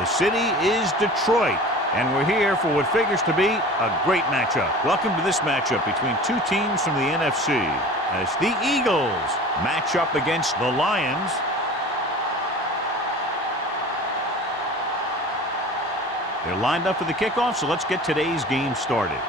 The city is Detroit, and we're here for what figures to be a great matchup. Welcome to this matchup between two teams from the NFC as the Eagles match up against the Lions. They're lined up for the kickoff, so let's get today's game started.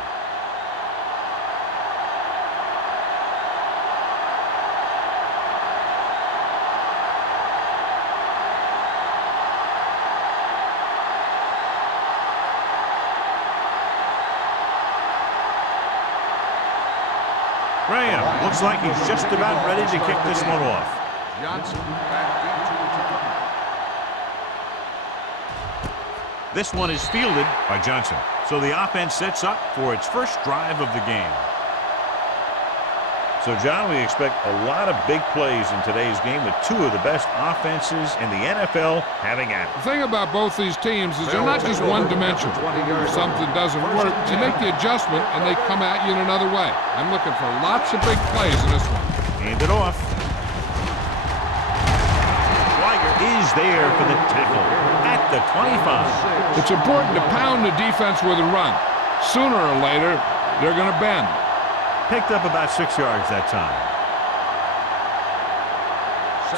Graham looks like he's just about ready to kick this one off. This one is fielded by Johnson. So the offense sets up for its first drive of the game. So, John, we expect a lot of big plays in today's game with two of the best offenses in the NFL having at it. The thing about both these teams is they're not just one-dimensional. If something doesn't work, you make the adjustment and they come at you in another way. I'm looking for lots of big plays in this one. Hand it off. Schweiger is there for the tackle at the 25. It's important to pound the defense with a run. Sooner or later, they're going to bend. Picked up about 6 yards that time.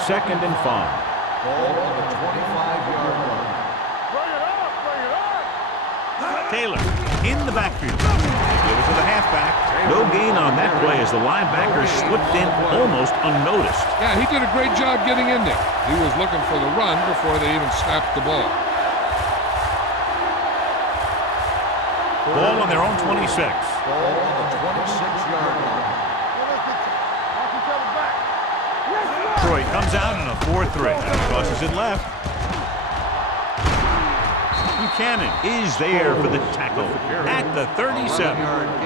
Second and 5. Ball on the 25-yard line. Taylor in the backfield. Give it to the halfback. No gain on that play as the linebacker slipped in almost unnoticed. Yeah, he did a great job getting in there. He was looking for the run before they even snapped the ball. Ball on their own 26. Ball on the 26-yard line. Troy comes out in a 4-3. Crosses it left. Buchanan is there for the tackle at the 37.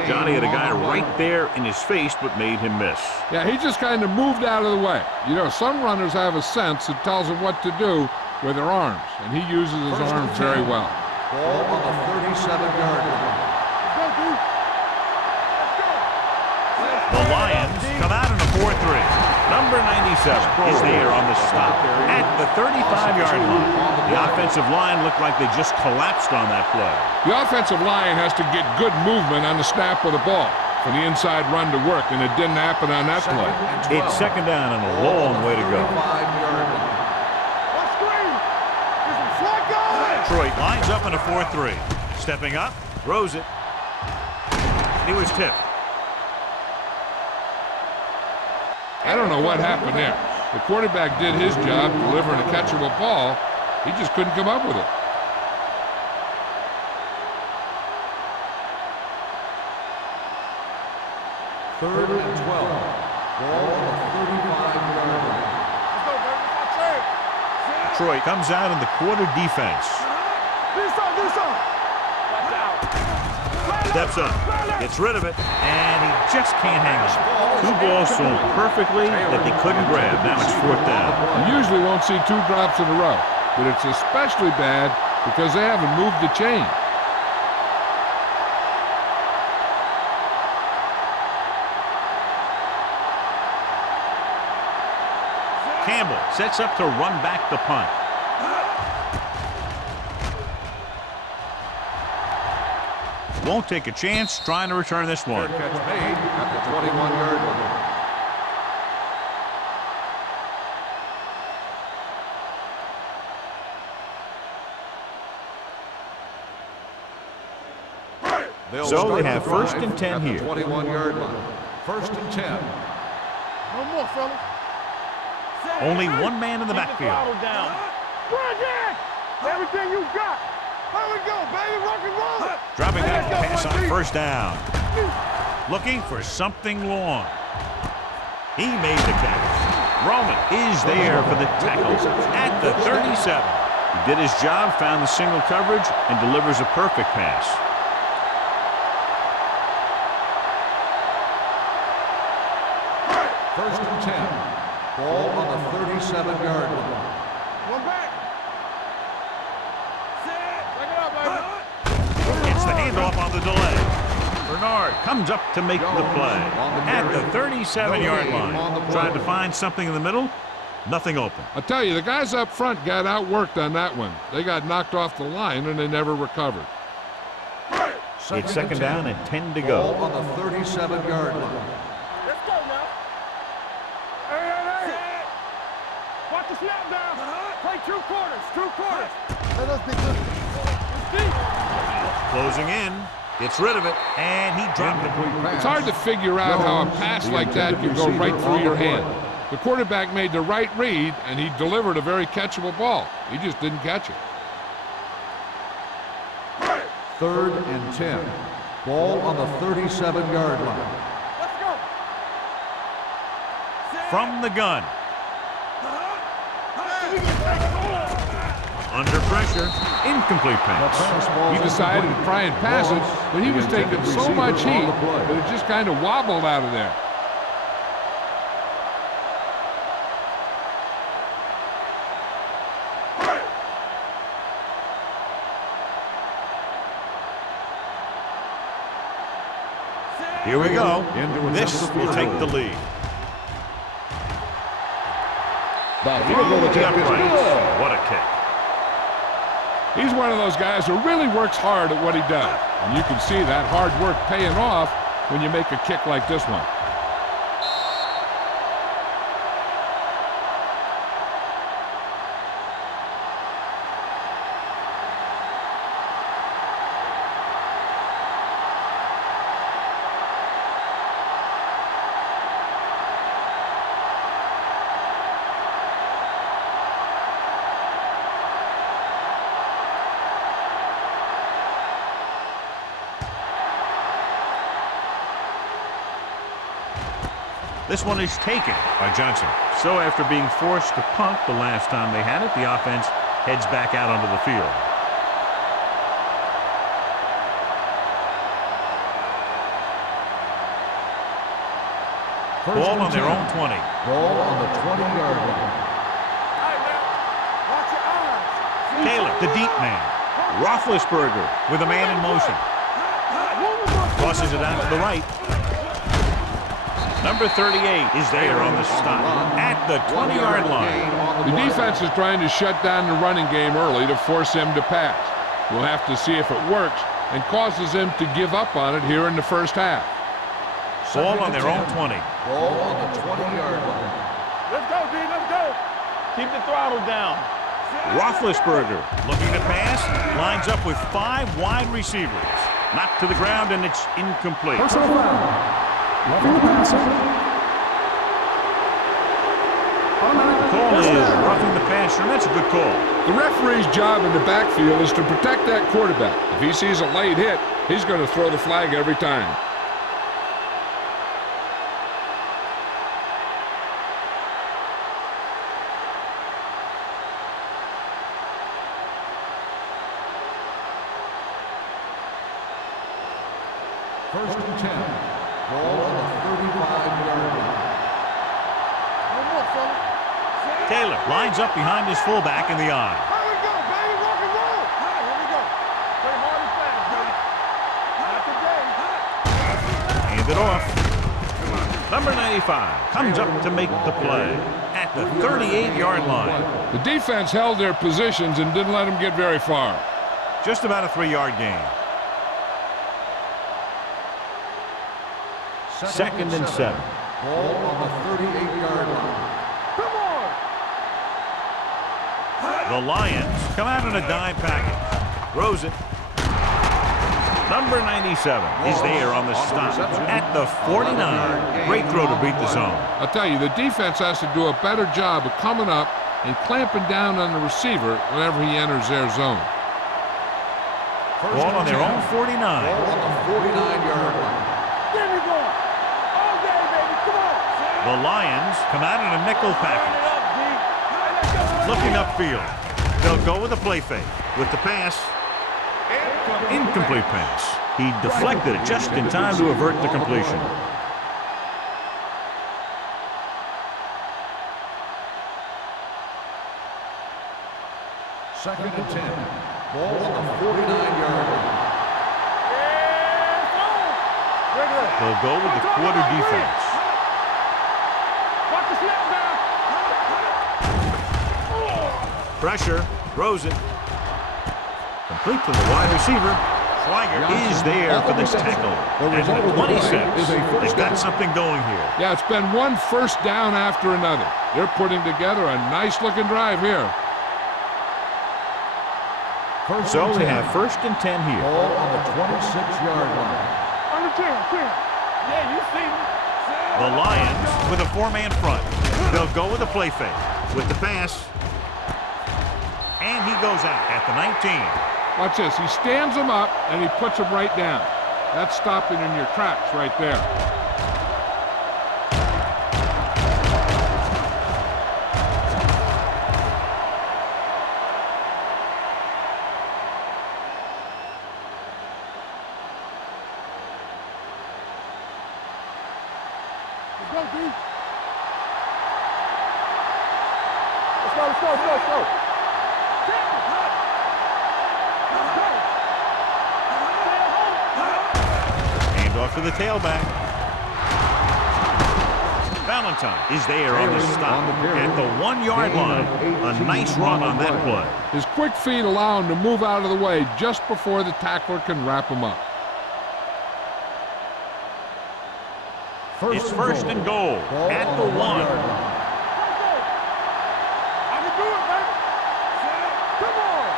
Johnny had a guy right there in his face but made him miss. Yeah, he just kind of moved out of the way. You know, some runners have a sense that tells them what to do with their arms, and he uses his arms very well. Ball on the 37-yard line. The Lions come out in a 4-3. Number 97 is there on the stop at the 35-yard line. The offensive line looked like they just collapsed on that play. The offensive line has to get good movement on the snap of the ball for the inside run to work, and it didn't happen on that play. It's second down and a long way to go. Detroit lines up in a 4-3. Stepping up, throws it. He was tipped. I don't know what happened there. The quarterback did his job delivering a catchable ball. He just couldn't come up with it. Third and 12. Ball on the 35-yard line. Detroit comes out in the quarter defense. Steps up, gets rid of it, and he just can't hang on. Two balls thrown perfectly that they couldn't grab. Now it's fourth down. You usually won't see two drops in a row, but it's especially bad because they haven't moved the chain. Campbell sets up to run back the punt. Won't take a chance trying to return this one. Catch made at the 21-yard line. So they have first and 10 here. 21-yard line. First and 10. No more, fellas. Only one man in the backfield. Everything you got. Here we go, baby. Rock and roll. Dropping back to pass on first down. Looking for something long. He made the catch. Roman is there for the tackle at the 37. He did his job, found the single coverage, and delivers a perfect pass. First and 10. Ball on the 37-yard line. One back. Gets the handoff on the delay. Bernard comes up to make the play at the 37-yard line. Trying to find something in the middle. Nothing open. I tell you, the guys up front got outworked on that one. They got knocked off the line and they never recovered. It's second down and 10 to Ball go. on the 37-yard line. Let's go now. Hey. Watch the snap now. Play true quarters. Let us be good. It's deep. Closing in. Gets rid of it. And he dropped it. It's hard to figure out how a pass like that can go right through your hand. The quarterback made the right read, and he delivered a very catchable ball. He just didn't catch it. 3rd and 10. Ball on the 37-yard line. Let's go. From the gun. Under pressure. Incomplete pass. He decided to try and pass it, but he was taking so much heat that it just kind of wobbled out of there. Here we go. This will take the lead. What a kick. He's one of those guys who really works hard at what he does. And you can see that hard work paying off when you make a kick like this one. This one is taken by Johnson. So after being forced to punt the last time they had it, the offense heads back out onto the field. Ball on their own 20. Ball on the 20-yard line. All right, now. Watch your eyes. Taylor, the deep man. Roethlisberger with a man in motion. Tosses it out to the right. Number 38 is there on the stop at the 20-yard line. The defense is trying to shut down the running game early to force him to pass. We'll have to see if it works and causes him to give up on it here in the first half. Ball on their own 20. Ball on the 20-yard line. Let's go, D. Let's go. Keep the throttle down. Roethlisberger looking to pass, lines up with 5 wide receivers. Knocked to the ground, and it's incomplete. Personal foul. Roughing the passer. The call is roughing the passer, and that's a good call. The referee's job in the backfield is to protect that quarterback. If he sees a late hit, he's going to throw the flag every time. First and 10. Ball on the 35-yard line. One more, fella. Taylor lines up behind his fullback in the eye. Here we go, baby. Rock and roll. Here we go. Play hard and fast, baby. Not today. Hand it off. Number 95 comes up to make the play at the 38-yard line. The defense held their positions and didn't let them get very far. Just about a 3-yard gain. Second and 7. Ball on the 38-yard line. Come on. The Lions come out in a dime package. Throws it. Number 97 is there on the stop at the 49. Great throw to beat the zone. I'll tell you, the defense has to do a better job of coming up and clamping down on the receiver whenever he enters their zone. Ball on their own 49. Ball on the 49-yard line. There we go. All day, baby. Come on. The Lions come out in a nickel package. Looking upfield. They'll go with a play fake. With the pass. Incomplete pass. He deflected it just in time to avert the completion. Second and 10. Ball on the 49-yard line. They'll go with the quarter defense. Watch the snap now. Pressure, throws it. Complete to the wide receiver. Schweiger is there for the tackle. And the 26. They've got something going here. Yeah, it's been one first down after another. They're putting together a nice-looking drive here. So they have first and 10 here. Ball on the 26-yard line. Under 10. Yeah, you see me. The Lions with a four-man front. They'll go with a play fake. With the pass. And he goes out at the 19. Watch this. He stands them up, and he puts them right down. That's stopping in your tracks right there. Let's go. Hand off to the tailback. Valentine is there on the stop at the 1-yard line. A nice run on that play. His quick feet allow him to move out of the way just before the tackler can wrap him up. It's first and goal at the 1. I can do it, baby. Come on.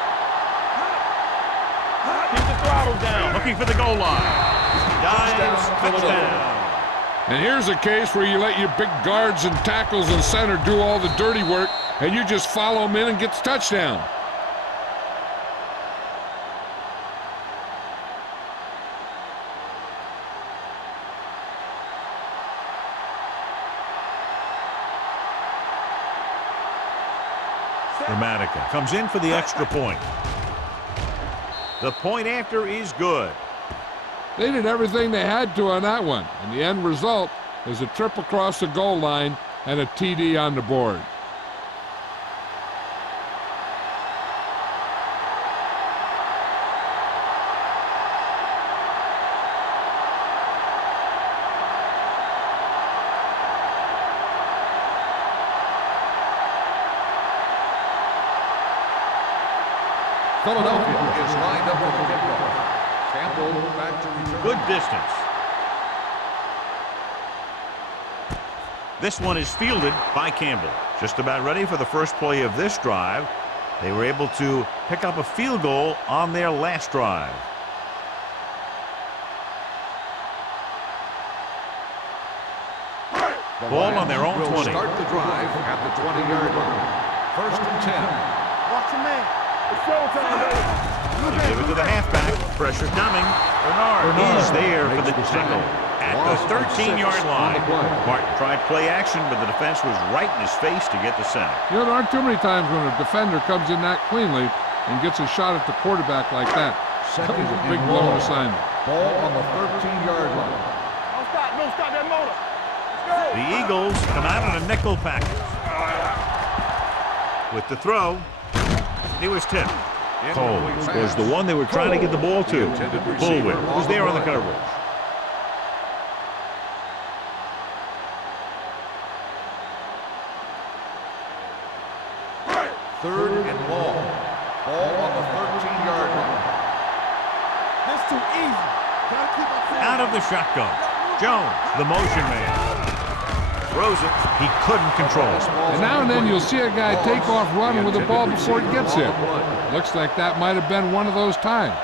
Keep the throttle down. Looking for the goal line. Dives, touchdown. And here's a case where you let your big guards and tackles and center do all the dirty work, and you just follow them in and get the touchdown. Dramatica comes in for the extra point. The point after is good. They did everything they had to on that one, and the end result is a trip across the goal line and a TD on the board. Philadelphia is lined up for the kickoff. Campbell back to return. Good distance. This one is fielded by Campbell. Just about ready for the first play of this drive. They were able to pick up a field goal on their last drive. Ball on their own 20. Start the drive at the 20-yard line. First and 10. Watch your man. It's showtime, baby. They give it to the halfback. Pressure coming. Bernard is there for the tackle at the 13-yard line. Martin tried play action, but the defense was right in his face to get the sack. You know, there aren't too many times when a defender comes in that cleanly and gets a shot at the quarterback like that. That was a big blown assignment. Ball on the 13-yard line. Don't stop that motor. The Eagles come out in a nickel package. With the throw, he was tipped. Cole was the one they were trying to get the ball to. Bullwick was there on the coverage. Third and long. Ball on the 13-yard line. That's too easy. Gotta keep my feet. Out of the shotgun. Jones, the motion man. Throws it. He couldn't control it. And now and then you'll see a guy take off running with the ball before it gets there. Looks like that might have been one of those times.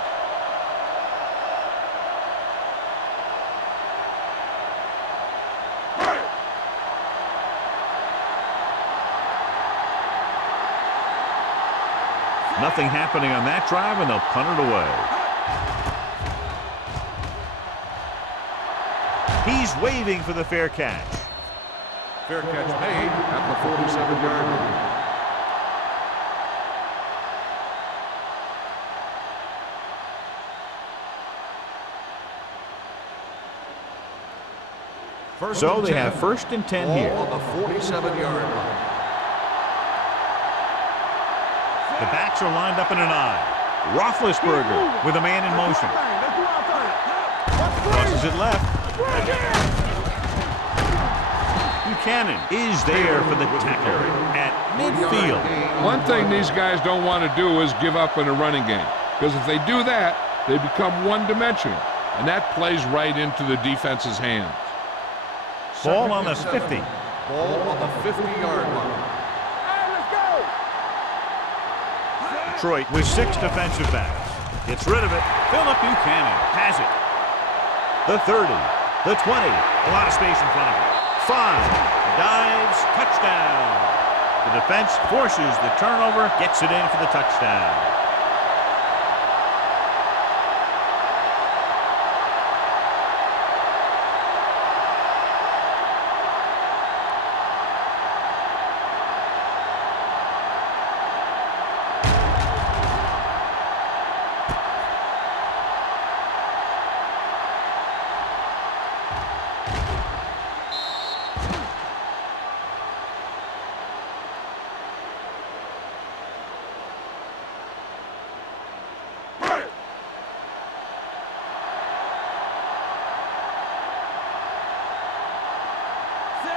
Nothing happening on that drive, and they'll punt it away. He's waving for the fair catch. Fair catch made at the 47-yard line. So they have first and 10 here. Ball on the 47-yard line. The backs are lined up in an I. Roethlisberger with a man in motion. Crosses it left. You Buchanan is there for the tackle at midfield. One thing these guys don't want to do is give up in a running game, because if they do that, they become one-dimensional, and that plays right into the defense's hands. Ball on the 50. Ball on the 50-yard line. Hey, let's go! Detroit with 6 defensive backs. Gets rid of it. Philip Buchanan has it. The 30, the 20. A lot of space in front of him. 5. Dives. Touchdown. The defense forces the turnover. Gets it in for the touchdown.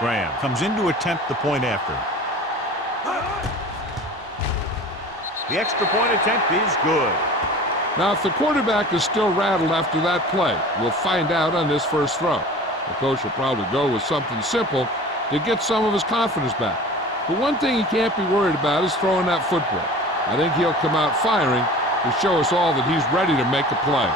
Graham comes in to attempt the point after. The extra point attempt is good. Now, if the quarterback is still rattled after that play, we'll find out on this first throw. The coach will probably go with something simple to get some of his confidence back. But one thing he can't be worried about is throwing that football. I think he'll come out firing to show us all that he's ready to make a play.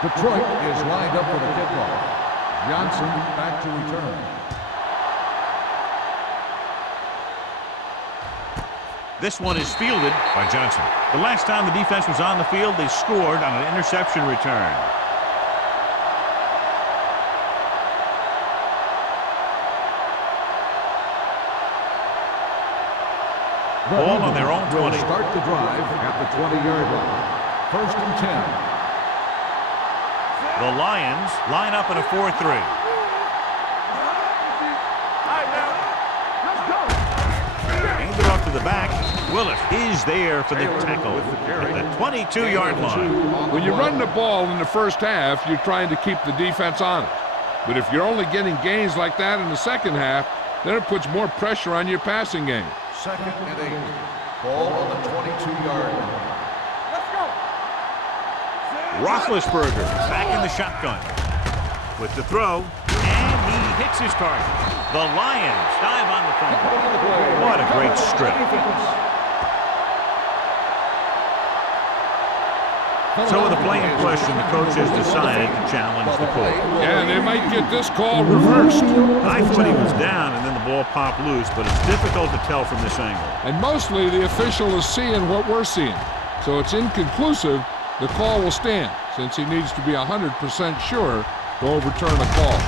Detroit is lined up for the kickoff. Johnson back to return. This one is fielded by Johnson. The last time the defense was on the field, they scored on an interception return. Ball on their own 20. Start the drive at the 20-yard line. 1st and 10. The Lions line up in a 4-3. All right, now, let's go! Hand it off to the back. Willis is there for the tackle at the 22-yard line. When you run the ball in the first half, you're trying to keep the defense honest. But if you're only getting gains like that in the second half, then it puts more pressure on your passing game. 2nd and 8. Ball on the 22-yard line. Let's go! Roethlisberger back in the shotgun with the throw, and he hits his target. The Lions dive on the fumble. What a great strip. So with the play in question, the coach has decided to challenge the call. Yeah, they might get this call reversed. I thought he was down and then the ball popped loose, but it's difficult to tell from this angle. And mostly the official is seeing what we're seeing. So it's inconclusive. The call will stand, since he needs to be 100% sure to overturn a call.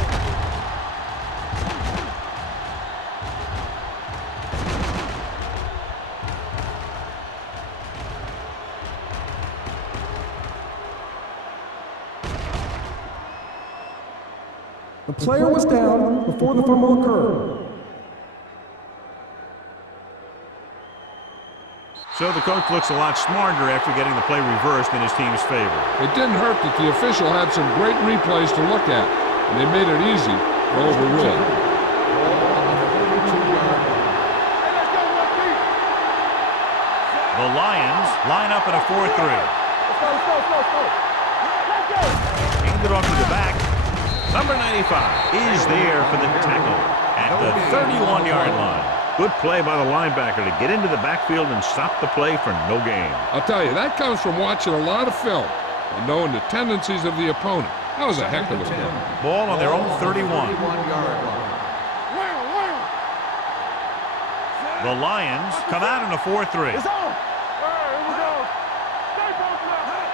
The player was down before the fumble occurred. So the coach looks a lot smarter after getting the play reversed in his team's favor. It didn't hurt that the official had some great replays to look at, and they made it easy to overrule. The Lions line up in a 4-3. Let's go! Hand it off to the back. Number 95 is there for the tackle at the 31-yard line. Good play by the linebacker to get into the backfield and stop the play for no gain. I'll tell you, that comes from watching a lot of film and knowing the tendencies of the opponent. That was a heck of a play. Ball on their own 31. The Lions come out in a 4-3. It's on! All right, here we go. Stay focused now.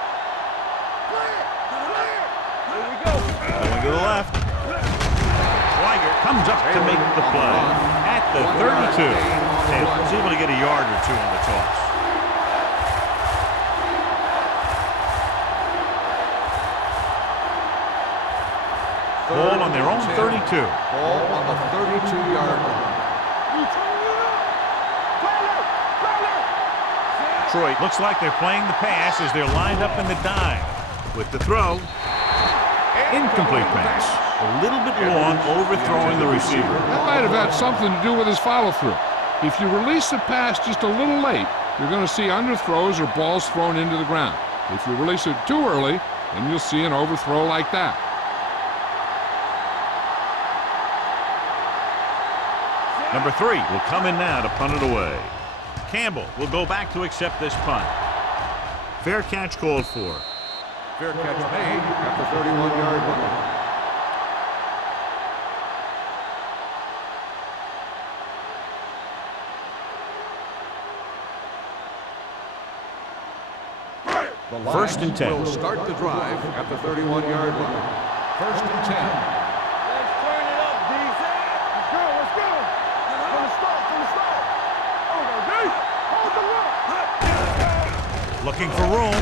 Here we go. Going to the left. Schweiger comes up to make the play at the 32. And was able to get a yard or two on the toss. Ball on their own 32. Ball on the 32-yard line. Detroit looks like they're playing the pass as they're lined up in the dime. With the throw, incomplete pass. A little bit long, overthrowing the receiver. That might have had something to do with his follow-through. If you release the pass just a little late, you're going to see underthrows or balls thrown into the ground. If you release it too early, then you'll see an overthrow like that. Number 3 will come in now to punt it away. Campbell will go back to accept this punt. Fair catch called for. Fair catch made at the 31-yard line. The First and 10. will start the drive at the 31-yard line. First and 10. Let's turn it up, D. Let's go, let's go. From the start, from the start. Hold on, D. Hold the rock. Looking for room.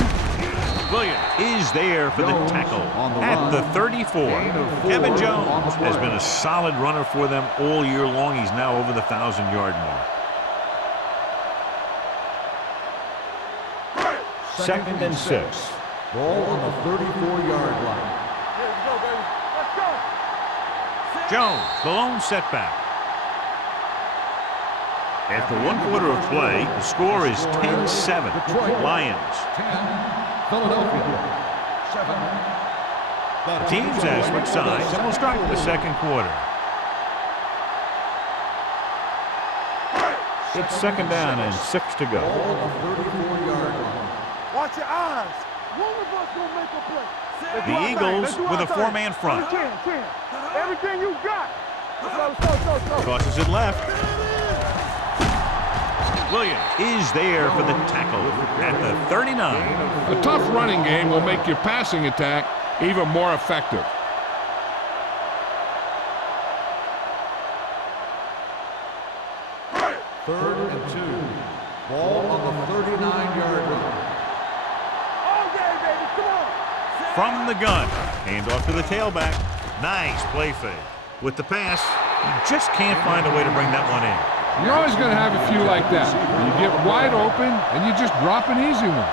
Williams is there for the tackle at the 34. Kevin Jones has been a solid runner for them all year long. He's now over the 1,000-yard mark. Second and 6. Ball on the 34-yard line. Here we go, baby. Let's go. Jones, the lone setback. After 1 quarter of play, the score is 10-7. Lions. 10. Philadelphia. 7. The teams have switched sides and will start the second quarter. It's second down and 6 to go. Ball on the 34-yard line. Watch your eyes. One of us gonna make a play. Let's do The our thing. Eagles Let's do with our a thing. 4-man front. 10. Everything you got. Let's go. Tosses it left. Williams is there for the tackle at the 39. A tough running game will make your passing attack even more effective. Third and 2. Ball on the 39-yard line. All day, baby. Come on. From the gun. Hand off to the tailback. Nice play fake. With the pass, he just can't find a way to bring that one in. You're always going to have a few like that. You get wide open, and you just drop an easy one.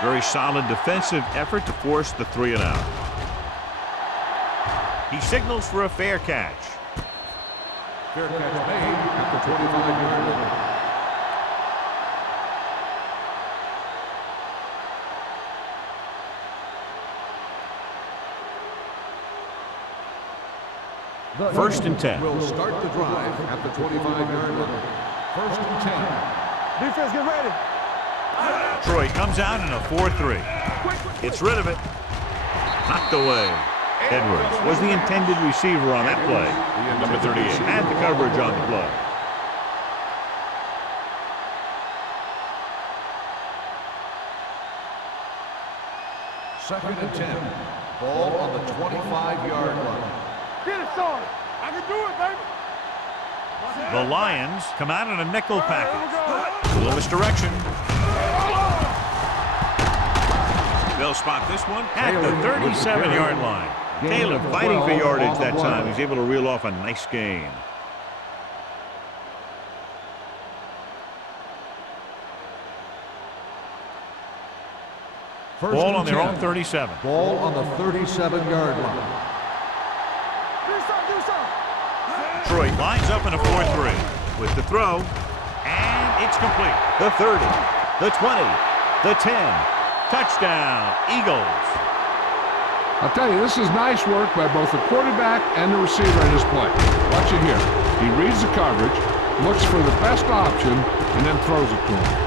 Very solid defensive effort to force the 3 and out. He signals for a fair catch. Fair catch made at the 25-yard line. First and 10. Will start the drive at the 25-yard line. First and 10. Defense, get ready. Detroit comes out in a 4-3. Gets rid of it. Knocked away. Edwards was the intended receiver on that play. Number 38 had the coverage on the play. Second and 10. Ball on the 25-yard line. Get it started. I can do it, baby. The Lions come out in a nickel package. A little misdirection. They'll spot this one at the 37-yard line. Taylor fighting for yardage that time. He's able to reel off a nice gain. Ball on their own 37. Ball on the 37-yard line. Do something. Detroit lines up in a 4-3 with the throw, and it's complete. The 30, the 20, the 10. Touchdown, Eagles. I'll tell you, this is nice work by both the quarterback and the receiver in this play. Watch it here. He reads the coverage, looks for the best option, and then throws it to him.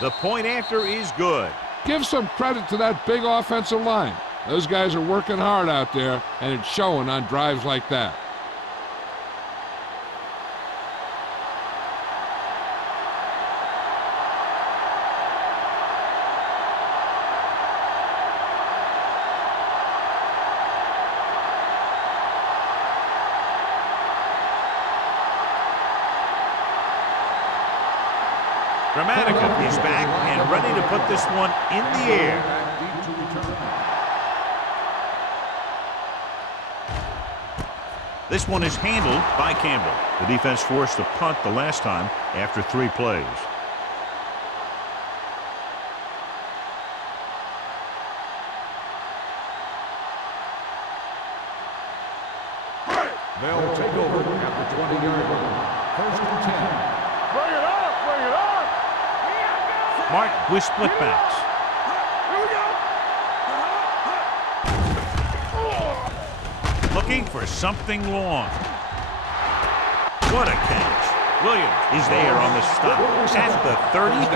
The point after is good. Give some credit to that big offensive line. Those guys are working hard out there, and it's showing on drives like that. Dramatica is back and ready to put this one in the air. This one is handled by Campbell. The defense forced a punt the last time after 3 plays. They'll take over at the 20-yard line. 1st and 10. Bring it up! Bring it up! Mark with splitbacks. Here we go! Looking for something long. What a catch. Williams is there on the stop at the 35.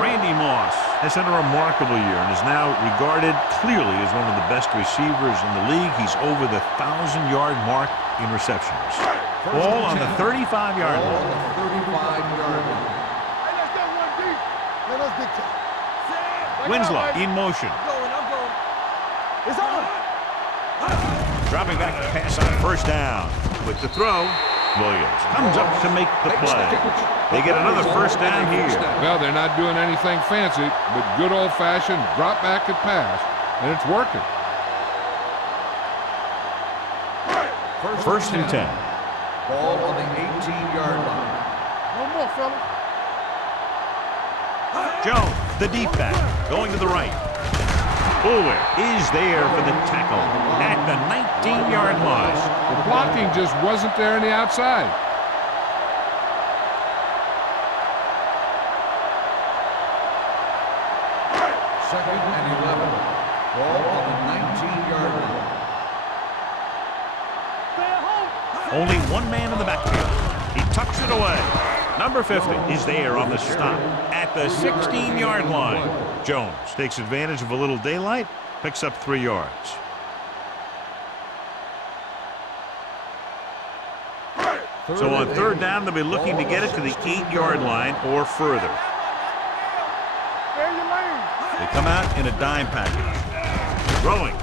Randy Moss has had a remarkable year and is now regarded clearly as one of the best receivers in the league. He's over the 1,000-yard mark in receptions. Ball on the 35-yard line. Hey, let's get one deep. Let us dictate. Winslow in motion. I'm going. It's on. Dropping back to pass on 1st down. With the throw, Williams comes up to make the play. They get another 1st down here. Well, they're not doing anything fancy, but good old-fashioned drop back and pass, and it's working. 1st and 10. Ball on the 18-yard line. One more, fella. Jones, the deep back, going to the right. Fuller is there for the tackle at the 19-yard line. The blocking just wasn't there on the outside. Second and 11. Ball on the 19-yard line. Only one man in the backfield. He tucks it away. Number 50 is there on the stop at the 16-yard line. Jones takes advantage of a little daylight, picks up 3 yards. So on 3rd down, they'll be looking to get it to the 8-yard line or further. They come out in a dime package. Throwing.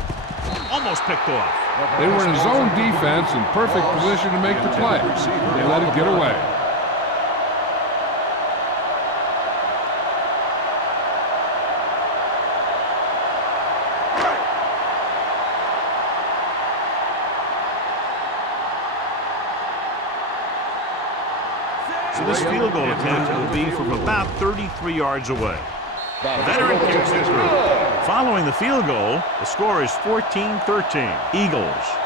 Almost picked off. They were in zone defense in perfect position to make the play. They let it get away. So this field goal attempt will be from about 33 yards away. The veteran kicks it through. Following the field goal, the score is 14-13. Eagles.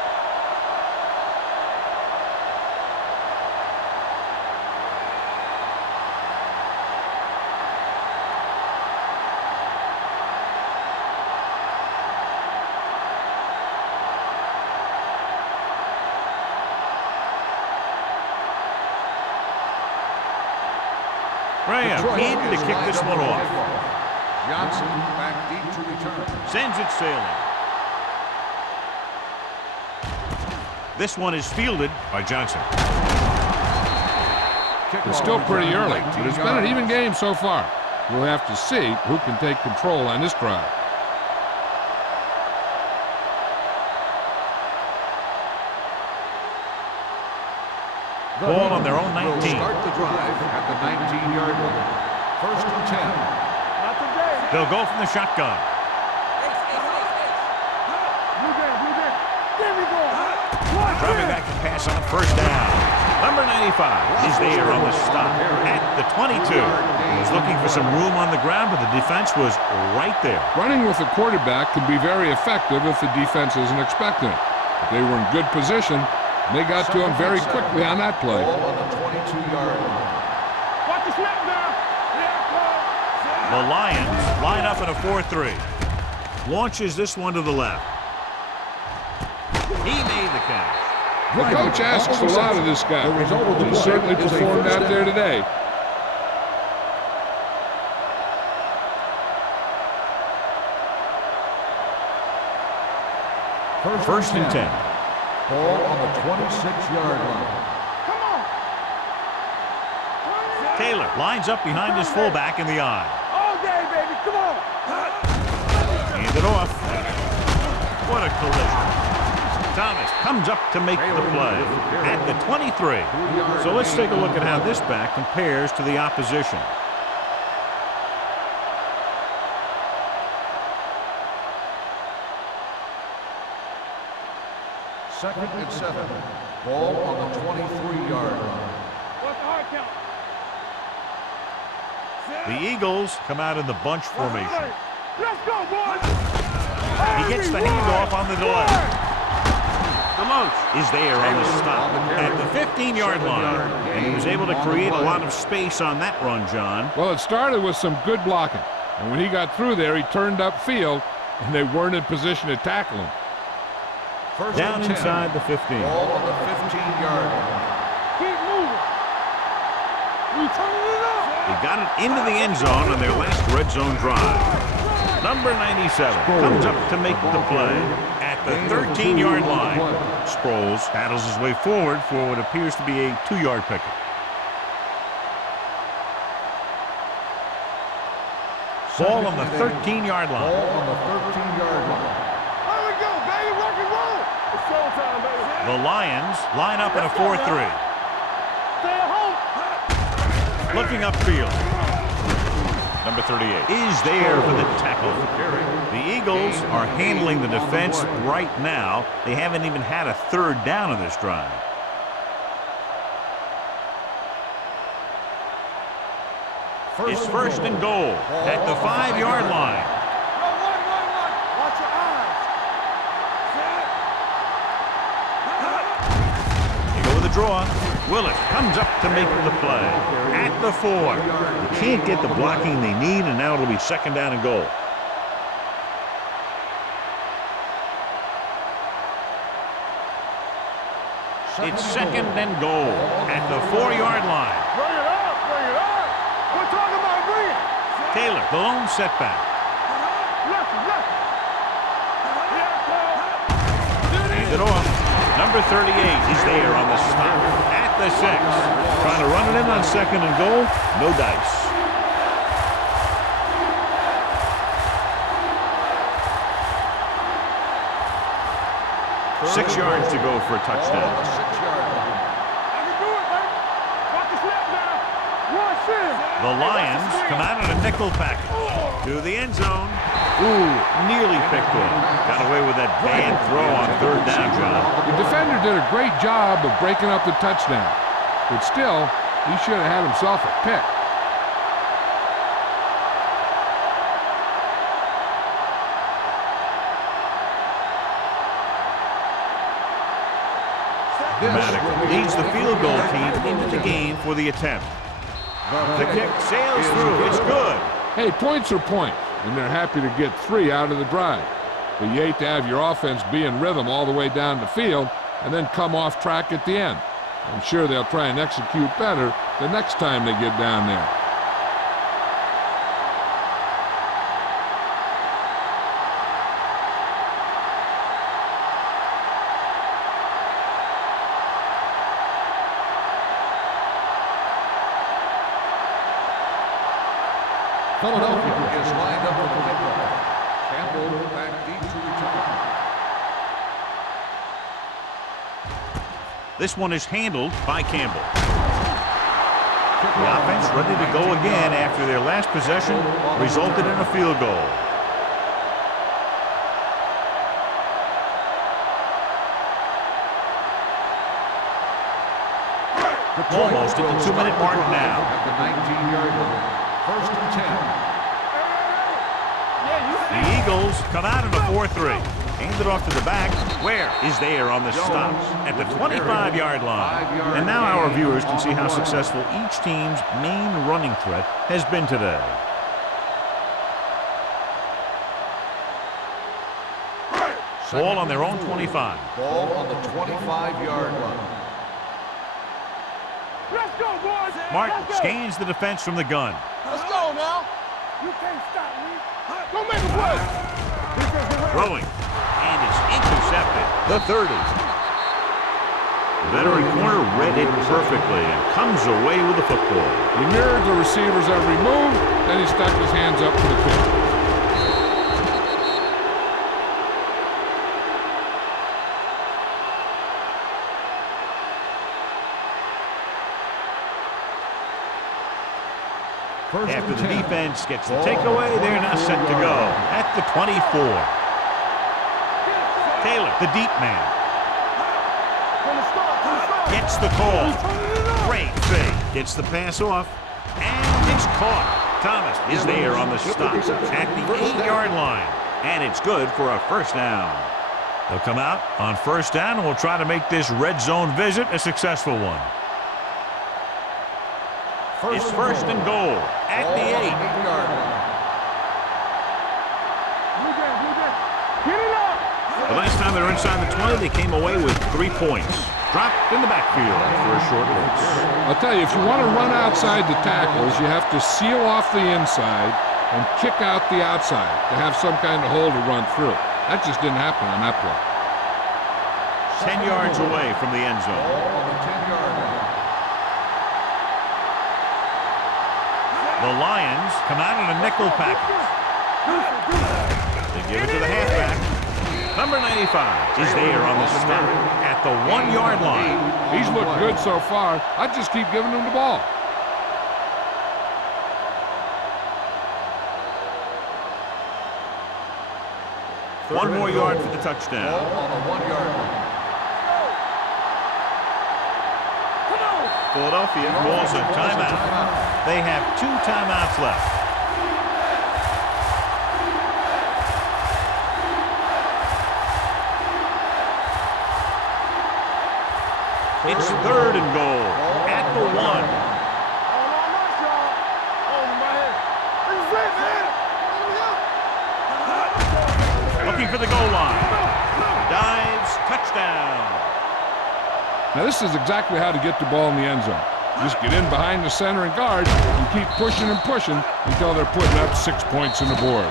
Graham in to kick this one off. Johnson back deep to return. Sends it sailing. This one is fielded by Johnson. It's still pretty early, but it's been an even game so far. We'll have to see who can take control on this drive. Ball on their own 19. Will start the drive at the 19-yard line. 1st and 10. Not today. They'll go from the shotgun. Blue game. There we go. Driving back to pass on 1st down. Number 95 is there on the stop at the 22. He was looking for some room on the ground, but the defense was right there. Running with a quarterback can be very effective if the defense isn't expecting it. But they were in good position. They got to him very quickly on that play. Ball on the 22-yard line. Watch the snap now. The Lions line up in a 4-3. Launches this one to the left. He made the catch. The coach asks a lot of this guy. He certainly performed out there today. First and 10. Ball on the 26-yard line. Come on. Taylor lines up behind his fullback in the eye. All day, baby. Come on. Hand it off. What a collision. Thomas comes up to make the play at the 23. So let's take a look at how this back compares to the opposition. Second and 7. Ball on the 23-yard line. What's the hard count? The Eagles come out in the bunch formation. Let's go, boys. He gets the handoff on the delay. DeLoach is there on the stop at the 15-yard line. And he was able to create a lot of space on that run, John. Well, it started with some good blocking. And when he got through there, he turned upfield, and they weren't in position to tackle him. Down inside the 15. Ball on the 15-yard line. Keep moving. We turning it up. They got it into the end zone on their last red zone drive. Number 97 comes up to make the play at the 13-yard line. Sproles paddles his way forward for what appears to be a 2-yard pickup. Ball on the 13-yard line. Ball on the 13-yard line. Here we go, baby. Rock and roll. It's showtime, baby. The Lions line up in a 4-3. Stay at home. Looking upfield. Number 38 is there for the tackle. The Eagles are handling the defense right now. They haven't even had a third down on this drive. It's first and goal at the 5-yard line. Watch your eyes. They go with a draw. Willis comes up to make the play at the 4. They can't get the blocking they need, and now it'll be second down and goal. It's second and goal at the 4-yard line. Bring it up. Bring it up. We're talking about bring it. Taylor, the lone setback. Left. Hands it off. Number 38 is there on the stop at the 6. Trying to run it in on second and goal. No dice. Six yards to go for a touchdown. Ball on the 6-yard line. I can do it, baby. Watch the snap now. Rush in. The Lions come out in a nickel package to the end zone. Ooh, nearly picked off. Got away with that bad throw on third down, John. The defender did a great job of breaking up the touchdown. But still, he should have had himself a pick. Dramatic leads the field goal team into the game for the attempt. The kick sails through. It's good. Hey, points are points, and they're happy to get 3 out of the drive. But you hate to have your offense be in rhythm all the way down the field and then come off track at the end. I'm sure they'll try and execute better the next time they get down there. Philadelphia is lined up for the kickoff. Campbell back deep to return. This one is handled by Campbell. The offense ready to go again after their last possession resulted in a field goal. Almost at the 2-minute mark now. At the 19-yard line. First and 10. The Eagles come out in a 4-3. Hand it off to the back. Where is there on the stop? At the 25-yard line. And now our viewers can see how successful each team's main running threat has been today. Ball on their own 25. Ball on the 25-yard line. Let's go, boys. Martin Let's go. scans the defense from the gun. Let's go now. You can't stop me. Don't make a play. Throwing. And it's Intercepted. The 30. The veteran corner read it perfectly and comes away with the football. He mirrored the receiver's every move, then he stuck his hands up for the kick. After the defense gets the takeaway, they're now set to go at the 24. Taylor, the deep man, gets the call. Great fake. Gets the pass off, and it's caught. Thomas is there on the stop at the 8-yard line, and it's good for a first down. They'll come out on first down, and we'll try to make this red zone visit a successful one. It's first and goal at the 8. The last time they were inside the 20, they came away with 3 points. Dropped in the backfield for a short loss. I'll tell you, if you want to run outside the tackles, you have to seal off the inside and kick out the outside to have some kind of hole to run through. That just didn't happen on that play. 10 yards away from the end zone. The Lions come out in a nickel package. They give it to the halfback. Number 95 is there on the stop at the 1-yard line. He's looked good so far. I'd just keep giving him the ball. One more yard for the touchdown. On the 1-yard line. Philadelphia calls a timeout. They have 2 timeouts left. It's third and goal at the 1. Looking for the goal line. Dives, touchdown. Now, this is exactly how to get the ball in the end zone. Just get in behind the center and guard and keep pushing and pushing until they're putting up 6 points on the board.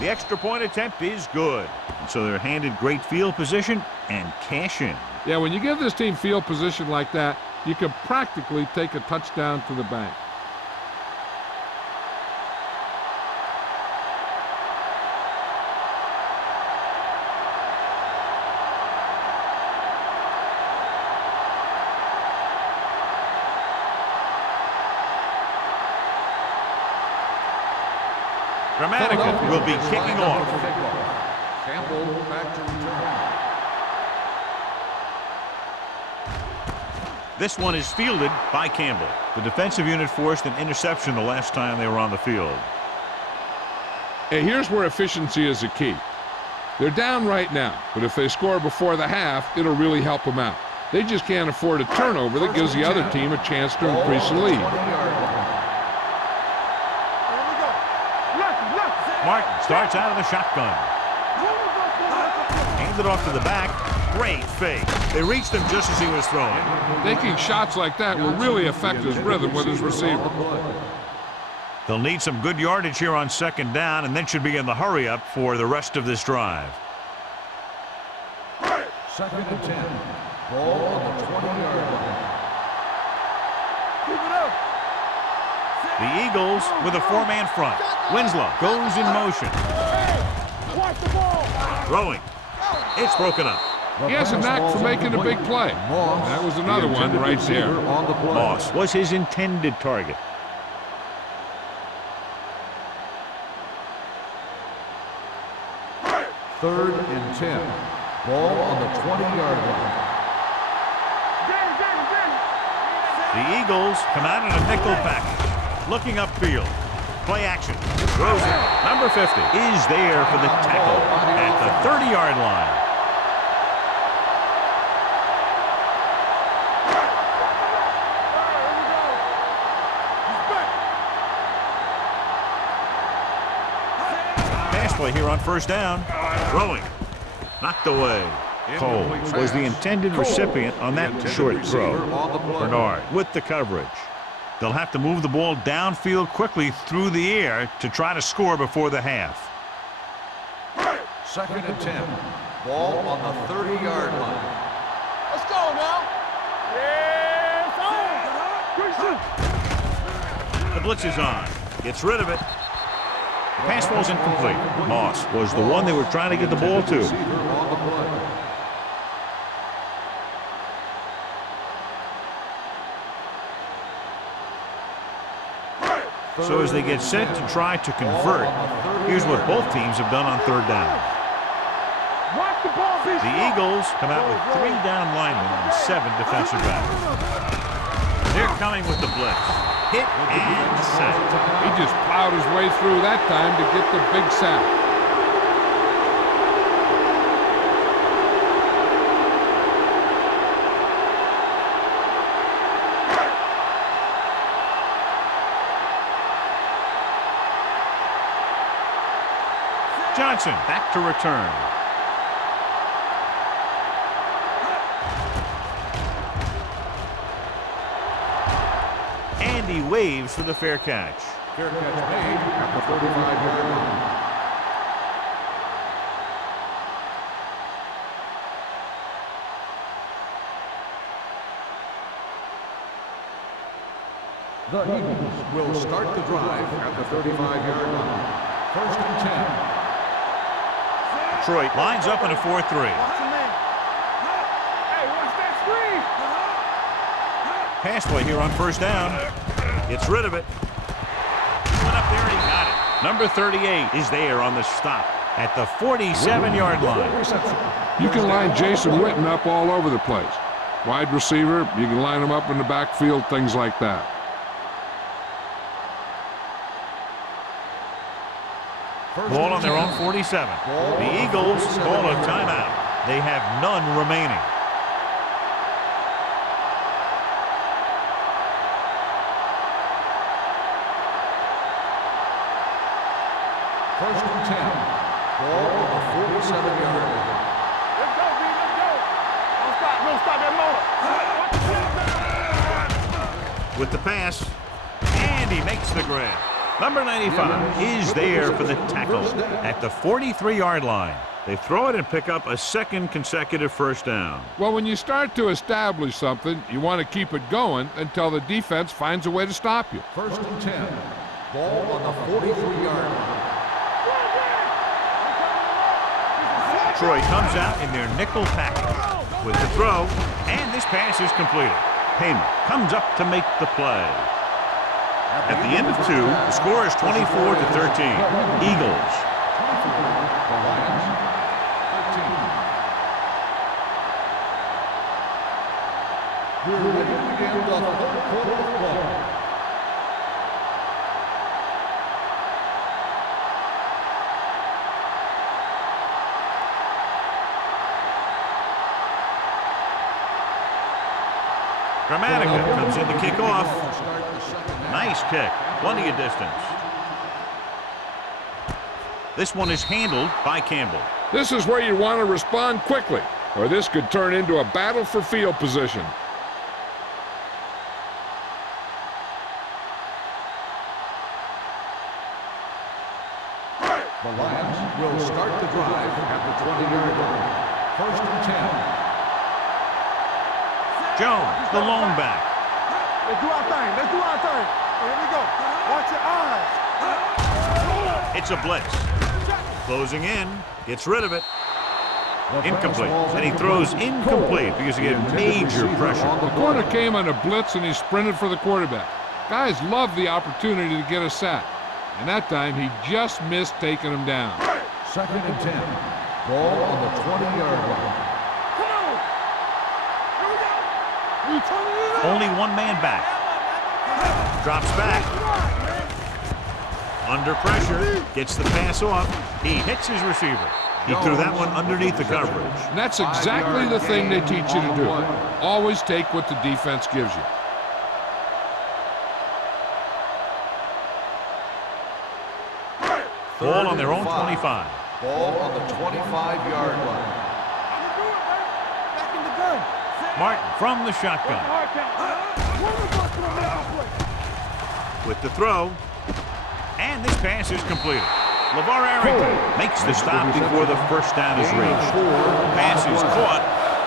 The extra point attempt is good. And so they're handed great field position and cash in. Yeah, when you give this team field position like that, you can practically take a touchdown to the bank. Dramatica will be kicking off. Campbell back to return. This one is fielded by Campbell. The defensive unit forced an interception the last time they were on the field. Hey, here's where efficiency is a key. They're down right now, but if they score before the half, it'll really help them out. They just can't afford a turnover that gives the other team a chance to increase the lead. Martin starts out of the shotgun. Hands it off to the back. Great fake. They reached him just as he was throwing. Taking shots like that will really affect his rhythm with his receiver. They'll need some good yardage here on second down and then should be in the hurry up for the rest of this drive. 2nd and 10. Ball on the 20-yard line. Keep it up. The Eagles with a 4-man front. Winslow goes in motion. Watch the ball. Throwing. It's broken up. He has a knack for making a big play. That was another one right there. Moss was his intended target. Third and 10. Ball on the 20-yard line. The Eagles come out in a nickel package. Looking upfield. Play action. Throws it. Number 50 is there for the tackle at the 30-yard line. play here on first down. Throwing. Knocked away. Cole was the intended recipient on that short throw. Bernard with the coverage. They'll have to move the ball downfield quickly through the air to try to score before the half. 2nd and 10. Ball on the 30-yard line. Let's go now. Yes, The blitz is on. Gets rid of it. The pass falls incomplete. Moss was the one they were trying to get the ball to. So as they get set to try to convert, here's what both teams have done on third down. The Eagles come out with 3 down linemen and 7 defensive backs. They're coming with the blitz. Hit and sack. He just plowed his way through that time to get the big sack. Johnson back to return. And he waves for the fair catch. Fair catch made at the 45-yard line. The Eagles will start the drive at the 35-yard line. 1st and 10. Detroit lines up in a 4-3. Watch him, man. Hey, watch that screen. Pass play here on first down. Gets rid of it. Went up there and he got it. Number 38 is there on the stop at the 47-yard line. You can line Jason Witten up all over the place. Wide receiver, you can line him up in the backfield, things like that. Ball on their own 47. The Eagles call a timeout. They have none remaining. First and 10. Ball on the 47-yard line. Let's go, B. Let's go. Don't stop that motor. With the pass, and he makes the grab. Number 95 is there for the tackle at the 43-yard line. They throw it and pick up a 2nd consecutive first down. Well, when you start to establish something, you want to keep it going until the defense finds a way to stop you. 1st and 10. Ball on the 43-yard line. Detroit comes out in their nickel package with the throw, and this pass is completed. Payne comes up to make the play. At the end of 2, the score is 24-13. Eagles. The Lions, 13. We're ready to begin the 3rd quarter of play. Gramatica comes in to kick off. Nice kick. Plenty of distance. This one is handled by Campbell. This is where you want to respond quickly, or this could turn into a battle for field position. The Lions will start the drive at the 20-yard line. 1st and 10. Jones, the lone back. Let's do our thing. Let's do our thing. Here we go. Watch your eyes. It's a blitz. Closing in. Gets rid of it. Incomplete. And he throws incomplete because he had major pressure. The corner came on a blitz and he sprinted for the quarterback. Guys love the opportunity to get a sack. And that time he just missed taking him down. 2nd and 10. Ball on the 20-yard line. Only one man back. Drops back. Under pressure. Gets the pass off. He hits his receiver. He threw that one underneath the coverage. And that's exactly the thing they teach you to do. Always take what the defense gives you. Ball on their own 25. Ball on the 25-yard line. Back in the gun. Martin from the shotgun. With the throw. And this pass is completed. LeVar Arrington makes the stop before the first down is reached. Pass is caught,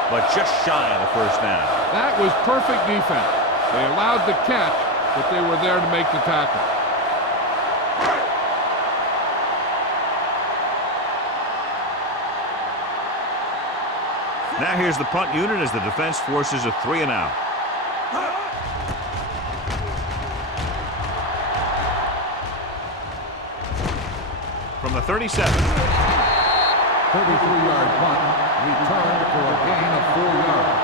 but just shy of the first down. That was perfect defense. They allowed the catch, but they were there to make the tackle. Now here's the punt unit as the defense forces a 3-and-out. From the 37. 33-yard punt, returned for a gain of 4 yards.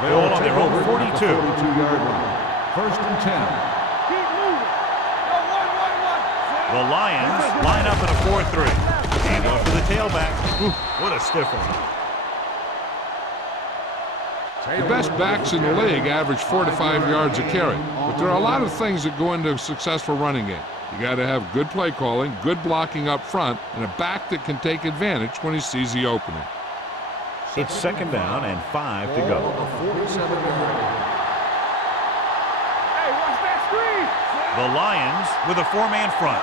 Ball on their own 42. 42-yard line. First and 10. Keep moving. Yo, one. The Lions line up in a 4-3. And off to the tailback. Ooh, what a stiff one. The best backs in the league average 4 to 5 yards a carry. But there are a lot of things that go into a successful running game. You got to have good play calling, good blocking up front, and a back that can take advantage when he sees the opening. It's second down and 5 to go. Ball on the 47-yard line. Hey, watch that screen. The Lions with a 4-man front.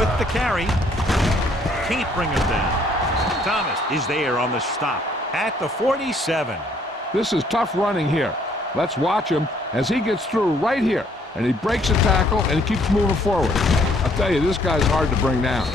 With the carry. Can't bring him down. Thomas is there on the stop at the 47. This is tough running here. Let's watch him as he gets through right here. And he breaks a tackle and he keeps moving forward. I'll tell you, this guy's hard to bring down.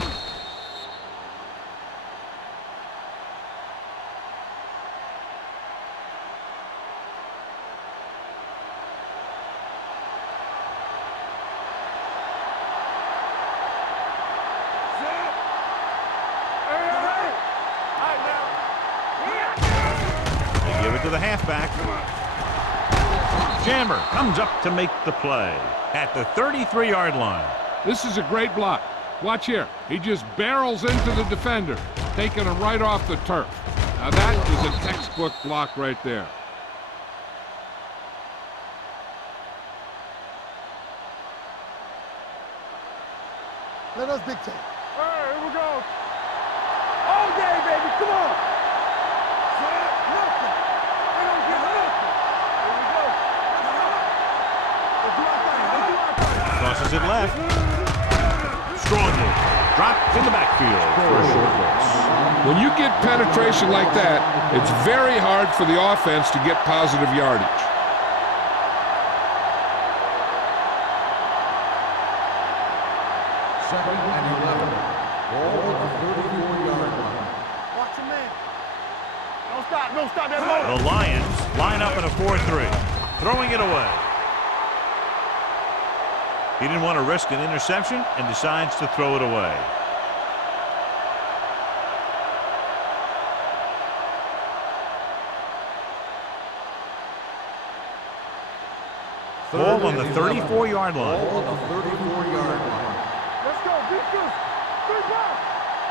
They give it to the halfback. Jammer comes up to make the play at the 33-yard line. This is a great block. Watch here. He just barrels into the defender, taking him right off the turf. Now that is a textbook block right there. Let us dictate. All right, here we go. All day, baby. Come on. Nothing. We don't get nothing. Here we go. Let's do our thing. Let's do our thing. Crosses it left. Strong move. Dropped in the backfield for a short loss. When you get penetration like that, it's very hard for the offense to get positive yardage. Second and 11. Ball on the 34-yard line. Watch your man. Don't stop. Don't stop that motor. The Lions line up in a 4-3. Throwing it away. He didn't want to risk an interception and decides to throw it away. Ball on the 34-yard line. Ball on the 34-yard line. Let's go. Beat this. Big ball.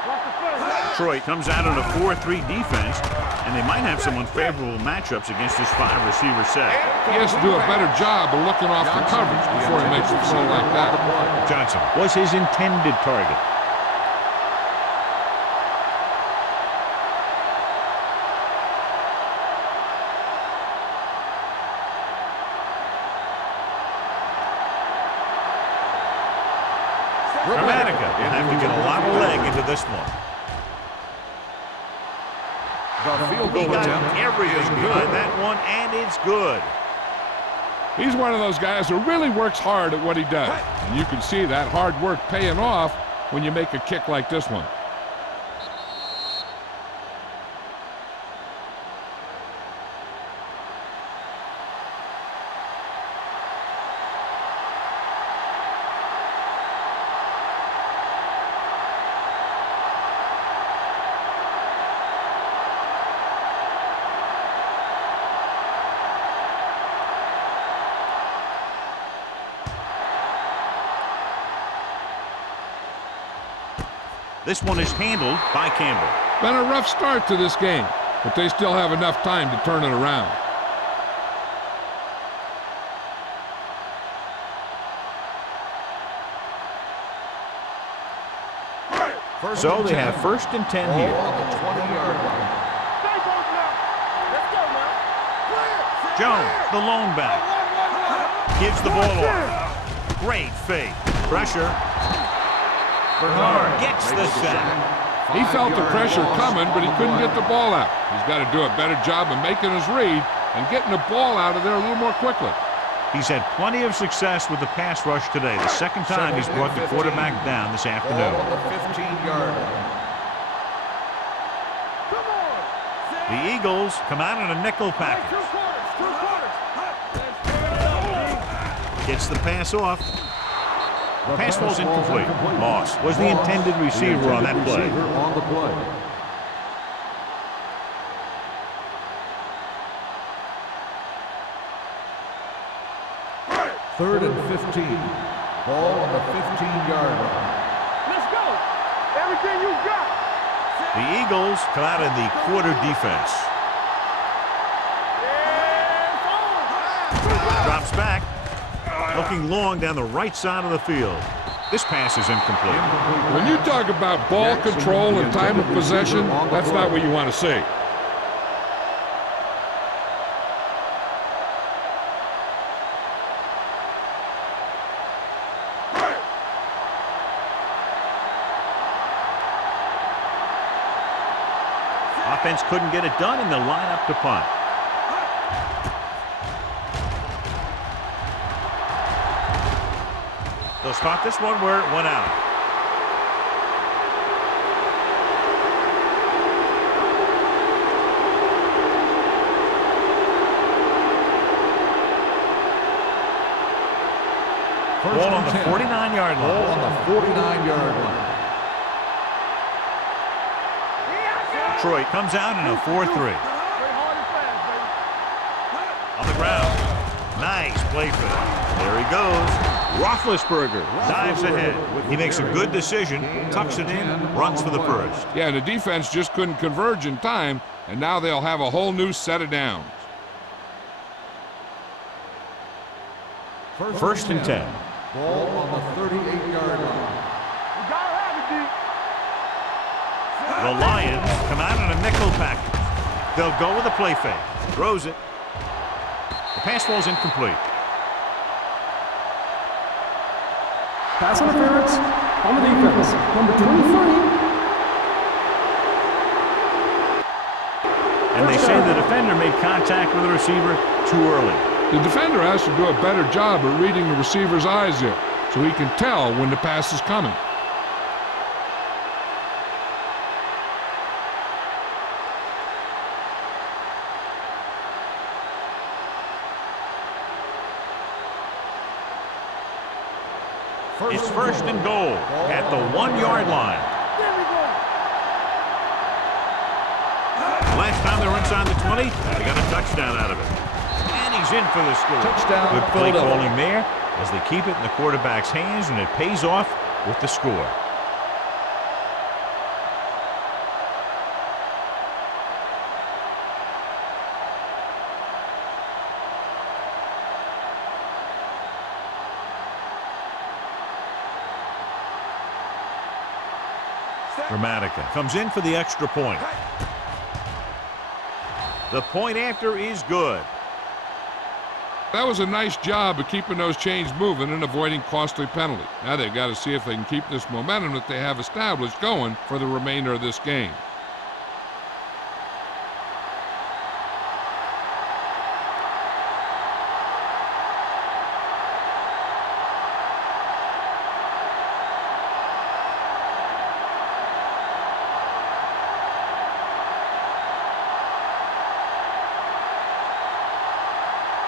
Watch the play. Detroit comes out on a 4-3 defense, and they might have some unfavorable matchups against this 5-receiver set. He has to do a better job of looking off the coverage before he makes a throw like that. Johnson was his intended target. Dramatica will have to get a lot of leg into this one. The field He goal got attempt everything is behind good. that one, and it's good. He's one of those guys who really works hard at what he does. And you can see that hard work paying off when you make a kick like this one. This one is handled by Campbell. Been a rough start to this game. but they still have enough time to turn it around. So they have 1st and 10 Ball here. on the 20-yard line. Stay both now. Let's go now. Clear. Jones, the lone back, gives the ball off. Great fake. Pressure. Bernard gets the sack. He felt the pressure coming, but he couldn't get the ball out. He's got to do a better job of making his read and getting the ball out of there a little more quickly. He's had plenty of success with the pass rush today. The second time he's brought the quarterback down this afternoon. Ball on the 15-yard line. Come on. The Eagles come out in a nickel Play package. 2 quarters. 2 quarters. Let's turn it up, Gets the pass off. Pass ball's incomplete. Moss was the intended receiver on that play. On the play. Third and 15. Ball on the 15-yard line. Let's go. Everything you got. The Eagles come out in the quarter defense. Drops back. Looking long down the right side of the field. This pass is incomplete. When you talk about ball control and time of possession, that's not what you want to see. Offense couldn't get it done, and they'll line up to punt. They'll spot this one where it went out. Ball on the 49-yard line. Ball on the 49-yard line. Detroit comes out in a 4-3. On the ground. Nice play fake. There he goes. Roethlisberger dives ahead. He makes a good decision, tucks it in, runs for the first. Yeah, the defense just couldn't converge in time, and now they'll have a whole new set of downs. First and 10. Ball on the 38-yard line. The Lions come out in a nickel package. They'll go with a play fake. Throws it. The pass ball's incomplete. Pass interference on the defense. Number 23. And they say the defender made contact with the receiver too early. The defender has to do a better job of reading the receiver's eyes there, so he can tell when the pass is coming. It's first and goal at the 1-yard line. Last time they were inside the 20, they got a touchdown out of it. And he's in for the score. Touchdown, Good play Philadelphia. calling there as they keep it in the quarterback's hands, and it pays off with the score. Dramatica comes in for the extra point. The point after is good. That was a nice job of keeping those chains moving and avoiding costly penalties. Now they've got to see if they can keep this momentum that they have established going for the remainder of this game.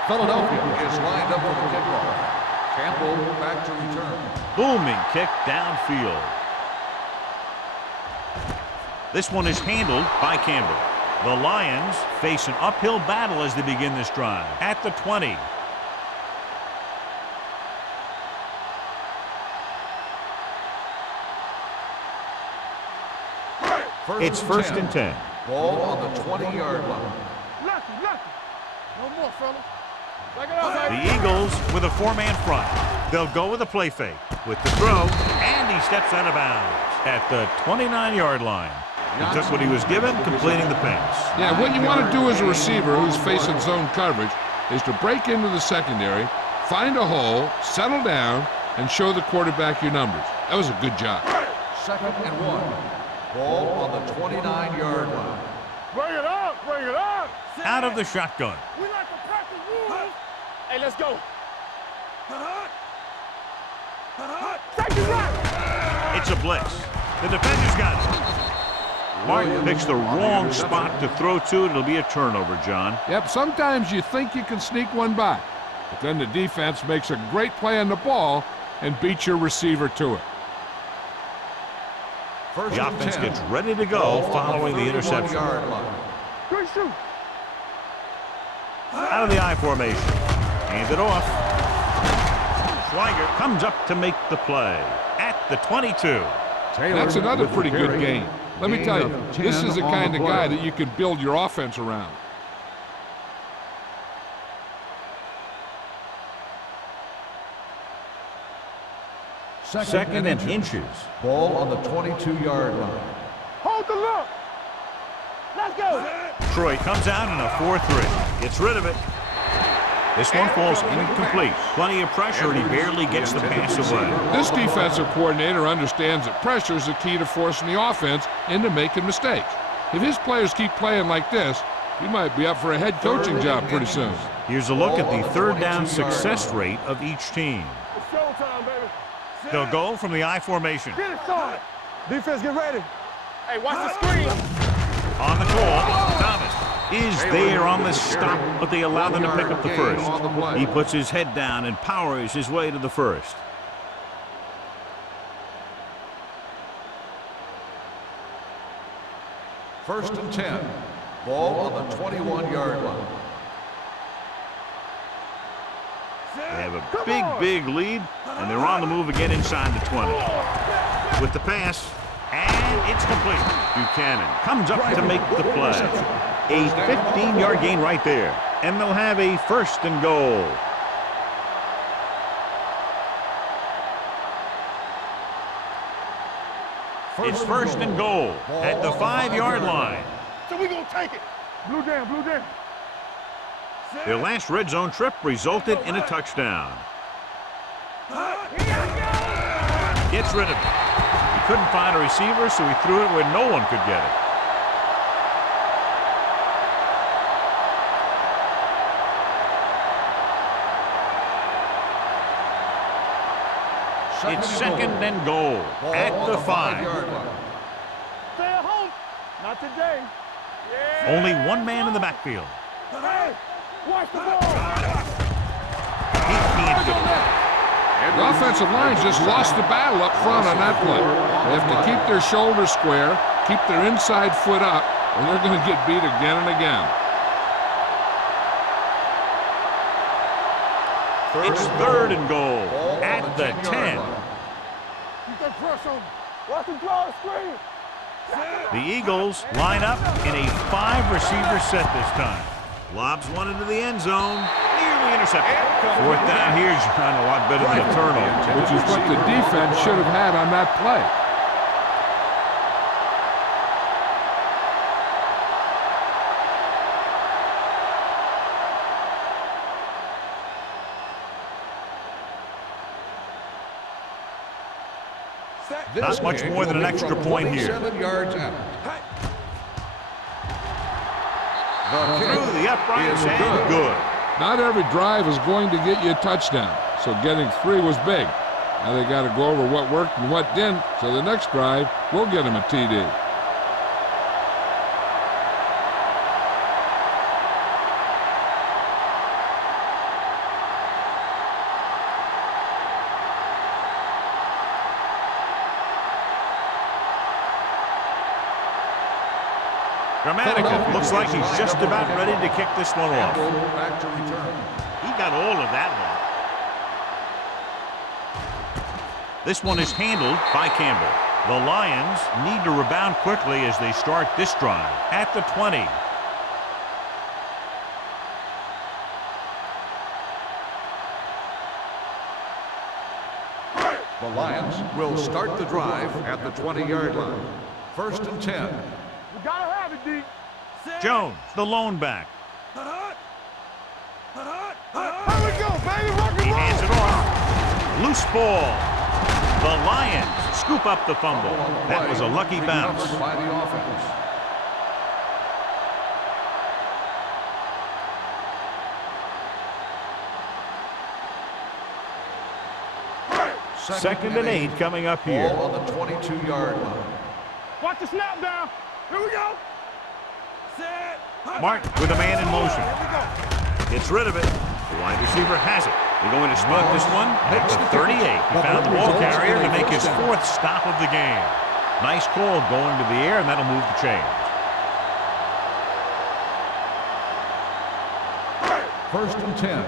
Philadelphia is lined up for the kickoff. Campbell back to return. Booming kick downfield. This one is handled by Campbell. The Lions face an uphill battle as they begin this drive at the 20. It's first and 10. Ball on the 20-yard line. Lucky. No more, fella. Take it out, The Eagles with a four-man front. They'll go with a play fake. With the throw, and he steps out of bounds at the 29-yard line. He took what he was given, completing the pass. Yeah, what you want to do as a receiver who's facing zone coverage is to break into the secondary, find a hole, settle down, and show the quarterback your numbers. That was a good job. 2nd and 1. Ball on the 29-yard line. Bring it up. Out of the shotgun. We like to practice rules. Hey, let's go. Safety right. It's a blitz. The defender's got it. Martin picks the wrong spot to throw to. It'll be a turnover, John. Yep, sometimes you think you can sneak one by, but then the defense makes a great play on the ball and beats your receiver to it. The offense gets ready to go following the interception. Good shoot. Out of the I formation. Hand it off. Schweiger comes up to make the play at the 22. That's another pretty good game. Let me tell you, this is the kind of guy that you can build your offense around. Second and inches. Ball on the 22-yard line. Hold the look. Let's go. Troy comes out in a 4-3. Gets rid of it. This one falls incomplete. Plenty of pressure, and he barely gets the pass away. This defensive coordinator understands that pressure is the key to forcing the offense into making mistakes. If his players keep playing like this, he might be up for a head coaching job pretty soon. Here's a look at the third down success rate of each team. It's showtime, baby. They'll go from the I formation. Get it started. Defense, get ready. Hey, watch the screen. On the call, Thomas is there on the stop, but they allow them to pick up the first. He puts his head down and powers his way to the first. First and 10. Ball on the 21-yard line. They have a big lead, and they're on the move again inside the 20. With the pass, and it's complete. Buchanan comes up to make the play. A 15-yard gain right there, and they'll have a first and goal. It's first and goal at the 5-yard line. So we gonna take it. Blue down. Their last red zone trip resulted in a touchdown. Gets rid of it. He couldn't find a receiver, so he threw it where no one could get it. It's second and goal at the 5. Stay at home. Not today. Only one man in the backfield. Hey, watch the ball. He can't get it. The offensive line just lost the battle up front on that play. They have to keep their shoulders square, keep their inside foot up, or they're going to get beat again and again. It's third and goal at the 10. You can press him. Watch him draw the screen. The Eagles line up in a 5-receiver set this time. Lobs one into the end zone, nearly intercepted. Fourth down here, John, a lot better than a turnover. Which is what the defense should have had on that play. Not much more than an extra point here. 27 yards out. Through the uprights and good. Not every drive is going to get you a touchdown, so getting 3 was big. Now they got to go over what worked and what didn't, so the next drive will get them a TD. Dramatica looks like he's just about ready to kick this one off. Back to return. He got all of that one. This one is handled by Campbell. The Lions need to rebound quickly as they start this drive at the 20. The Lions will start the drive at the 20-yard line. 1st and 10. You gotta have it, D. Jones, the lone back. Here we go, baby. Rock and He roll. hands it off. Loose ball. The Lions scoop up the fumble. That was a lucky bounce. Recovered by the offense. Second and 8 coming up here. Ball on the 22-yard line. Watch the snap down. Here we go. Set. Martin with a man in motion. Gets rid of it. The wide receiver has it. They're going to spot this one at the 38. He found the ball carrier to make his 4th stop of the game. Nice call going to the air, and that'll move the chains. 1st and 10.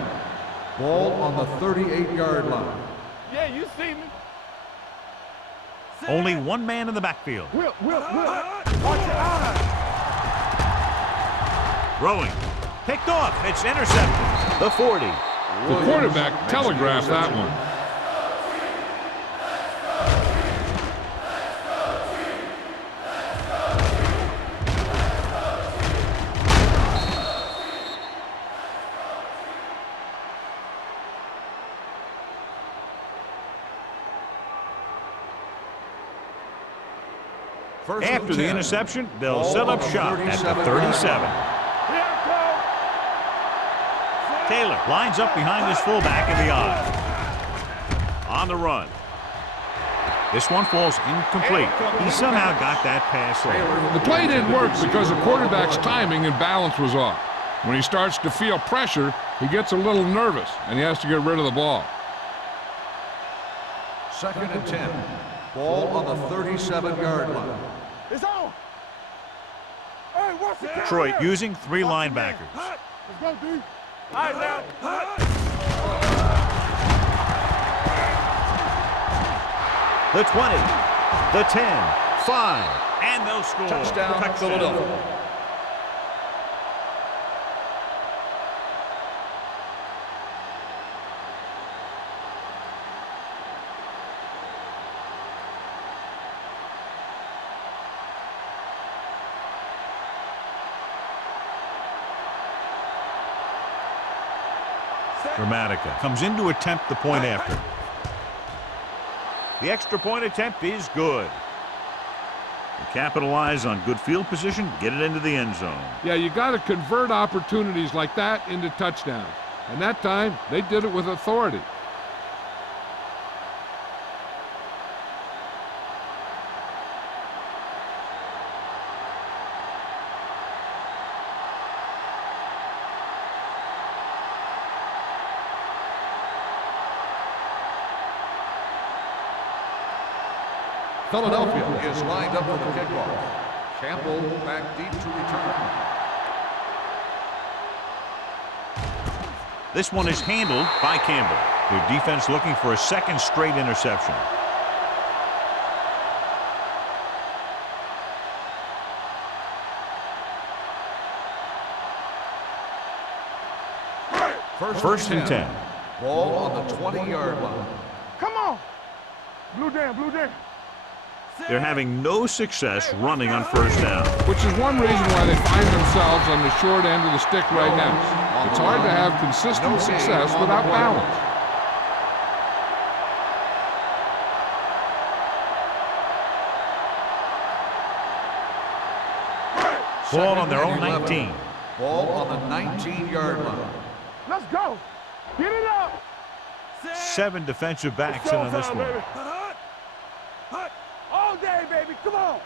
Ball on the 38-yard line. Yeah, you see me. Only one man in the backfield. Whip. Watch your eyes. Throwing. Picked off. It's intercepted. The 40. The quarterback telegraphed that one. After the interception, they'll set up shop at the 37. Taylor lines up behind his fullback in the eye. On the run. This one falls incomplete. He somehow got that pass off. The play didn't work because the quarterback's timing and balance was off. When he starts to feel pressure, he gets a little nervous, and he has to get rid of the ball. 2nd and 10. Ball on the 37-yard line. It's on. Hey, what's the count Detroit here? using 3 linebackers. Let's go, D. All right, now. The 20, the 10, 5, and they'll score. Touchdown, Philadelphia. Dramatica comes in to attempt the point after. The extra point attempt is good. They capitalize on good field position, get it into the end zone. Yeah, you got to convert opportunities like that into touchdowns. And that time, they did it with authority. Philadelphia is lined up for the kickoff. Campbell back deep to return. This one is handled by Campbell. Their defense looking for a second straight interception. First and 10. Ball on the 20-yard line. Come on. Blue down. They're having no success running on first down. Which is one reason why they find themselves on the short end of the stick right now. It's hard to have consistent success without balance. Ball on their own 19. Ball on the 19-yard line. Let's go. Get it up. 7 defensive backs in on this one. All day, baby. Come on.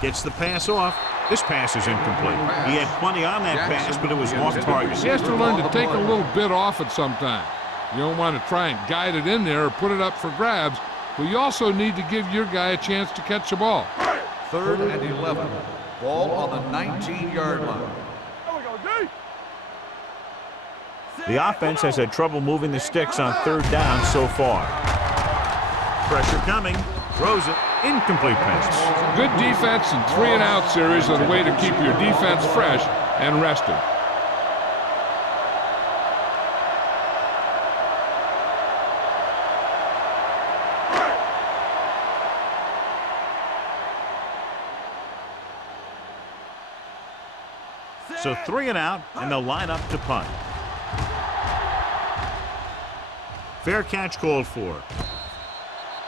Gets the pass off. This pass is incomplete. He had plenty on that pass, but it was off target. He has to learn to take a little bit off it sometime. You don't want to try and guide it in there or put it up for grabs, but you also need to give your guy a chance to catch the ball. 3rd and 11. Ball on the 19-yard line. There we go, D. The offense has had trouble moving the sticks on 3rd down so far. Pressure coming. Throws it. Incomplete pass. Good defense and 3-and-out series are the way to keep your defense fresh and rested. So 3-and-out, and they'll line up to punt. Fair catch called for.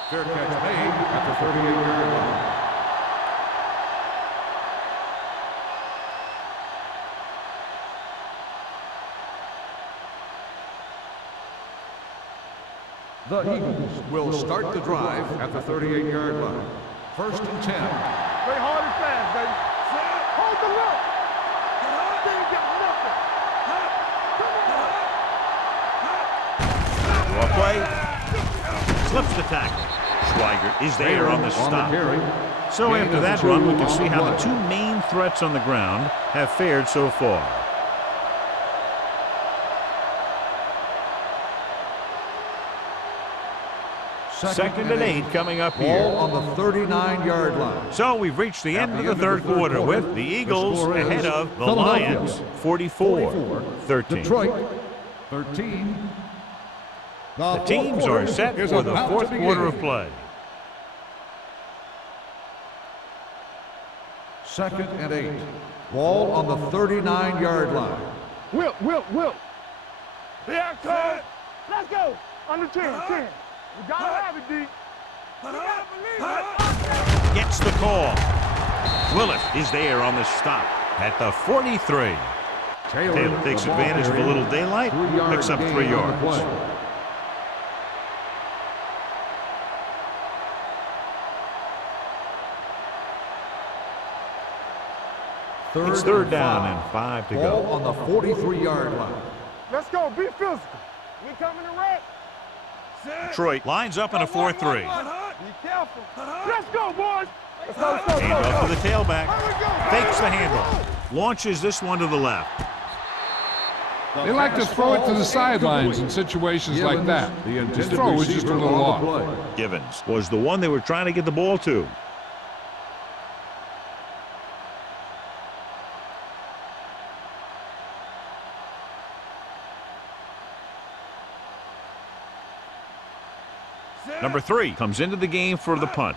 Fair catch made at the 38-yard line. The Eagles will start the drive at the 38-yard line. 1st and 10. Play hard and fast, baby. Hold the look. They ain't got nothing. Draw play. Slips the tackle. Schweigert is there on the stop. So after that run, we can see how the two main threats on the ground have fared so far. Second and 8 coming up here. Ball on the 39-yard line. So we've reached the end of the third quarter with the Eagles ahead of the Lions 44-13. Detroit 13. The teams are set for the fourth quarter of play. 2nd and 8. Ball on the 39-yard line. Will. Yeah, coach. Let's go. Under 10. We gotta have it, D. You gotta believe it. Gets the call. Willis is there on the stop at the 43. Taylor takes advantage of a little daylight, picks up 3 yards. It's 3rd down and 5 to go. Ball on the 43-yard line. Let's go. Be physical. We coming to wreck. Detroit lines up in a 4-3. Be careful. Let's go, boys. Let's go. Hand off to the tailback. Fakes the handle. Launches this one to the left. They like to throw it to the sidelines in situations like that. His throw was just a little off. Givens was the one they were trying to get the ball to. Number 3 comes into the game for the punt.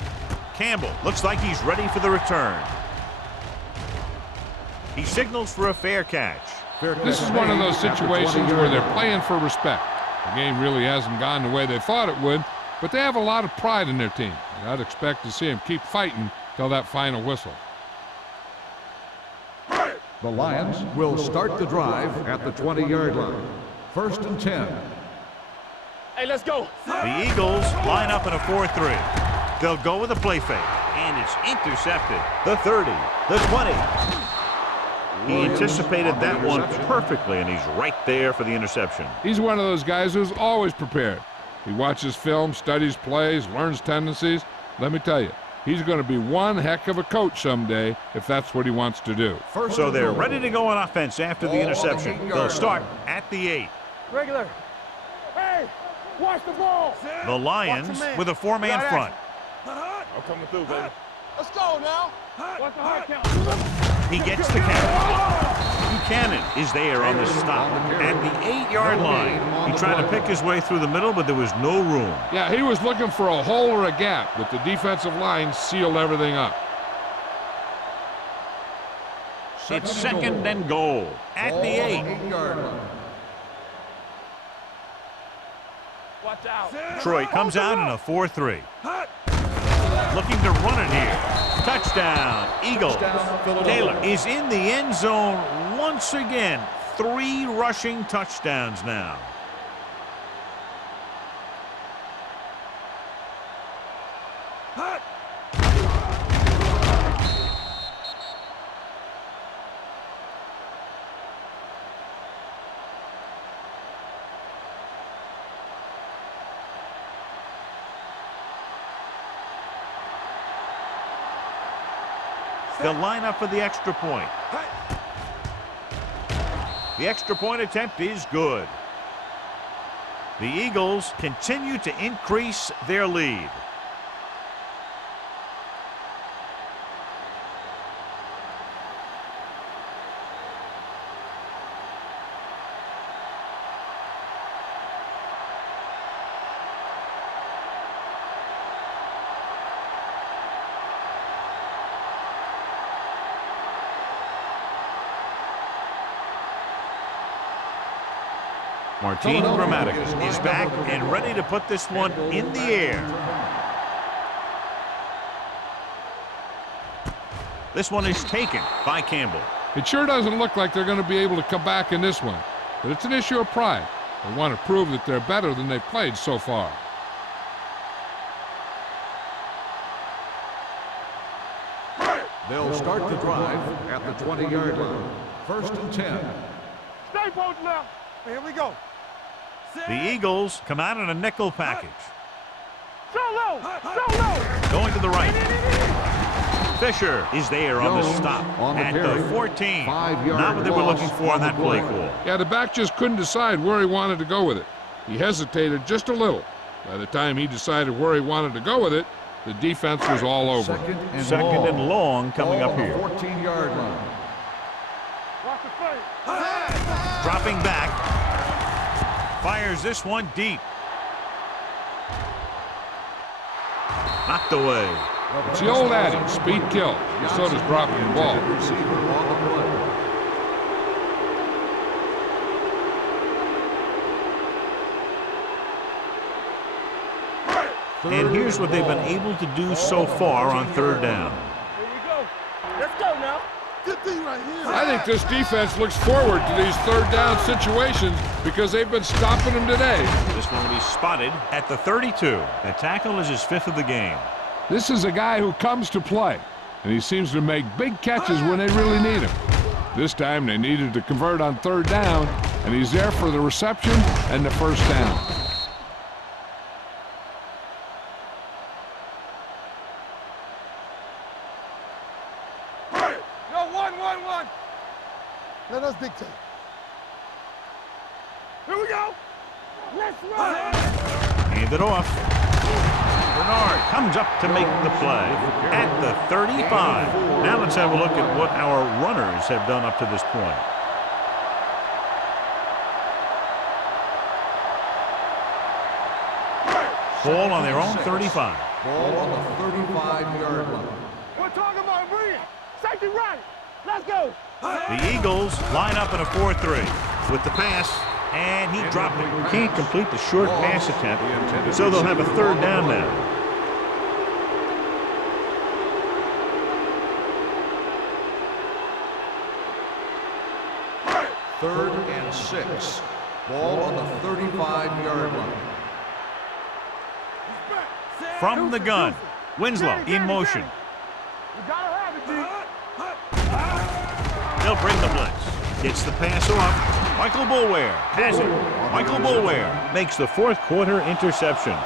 Campbell looks like he's ready for the return. He signals for a fair catch. This is one of those situations where they're playing for respect. The game really hasn't gone the way they thought it would, but they have a lot of pride in their team. And I'd expect to see them keep fighting till that final whistle. The Lions will start the drive at the 20-yard line. 1st and 10. Hey, let's go. The Eagles line up in a 4-3. They'll go with a play fake, and it's intercepted. The 30, the 20. He anticipated that one perfectly, and he's right there for the interception. He's one of those guys who's always prepared. He watches film, studies plays, learns tendencies. Let me tell you, he's going to be one heck of a coach someday if that's what he wants to do. So they're ready to go on offense after the interception. They'll start at the 8. Regular. Hey, watch the ball. The Lions with a 4-man front. I'm coming through, baby. Let's go now. Watch the hard count. He gets the catch. Buchanan is there on the stop at the 8-yard line. He tried to pick his way through the middle, but there was no room. Yeah, he was looking for a hole or a gap, but the defensive line sealed everything up. It's 2nd and goal at the 8. Watch out. Detroit comes out in a 4-3. Looking to run it here. Touchdown, Eagles. Taylor is in the end zone once again. 3 rushing touchdowns now. They'll line up for the extra point. The extra point attempt is good. The Eagles continue to increase their lead. Martin Gramatica is back and ready to put this one in the air. This one is taken by Campbell. It sure doesn't look like they're going to be able to come back in this one, but it's an issue of pride. They want to prove that they're better than they've played so far. They'll start the drive at the 20-yard line. 1st and 10. Stay post now. Here we go. The Eagles come out in a nickel package. So low. So low. Going to the right. Fisher is there on the stop at the 14. Not what they were looking for on that play call. Yeah, the back just couldn't decide where he wanted to go with it. He hesitated just a little. By the time he decided where he wanted to go with it, the defense was all over. Second and long coming up here. 14-yard line. Watch the face. Dropping back. Fires this one deep. Knocked away. It's the old adage, speed kills. So does dropping the ball. And here's what they've been able to do so far on 3rd down. Here we go. Let's go now. Good thing right here. I think this defense looks forward to these 3rd down situations because they've been stopping them today. This one will be spotted at the 32. The tackle is his 5th of the game. This is a guy who comes to play, and he seems to make big catches when they really need him. This time they needed to convert on 3rd down, and he's there for the reception and the 1st down. Let us dictate. Here we go. Let's run. Hand it off. Bernard comes up to make the play at the 35. Now let's have a look at what our runners have done up to this point. Ball on their own 35. Ball on the 35-yard line. We're talking about bringing. Safety right. Let's go. The Eagles line up in a 4-3 with the pass, and he dropped it. Can't complete the short pass attempt, so they'll have a 3rd down now. Third and 6. Ball on the 35-yard line. From the gun, Winslow in motion. You gotta have it, D. They'll bring the blitz. Gets the pass off. Michael Boulware has it. Michael Boulware makes the 4th quarter interception.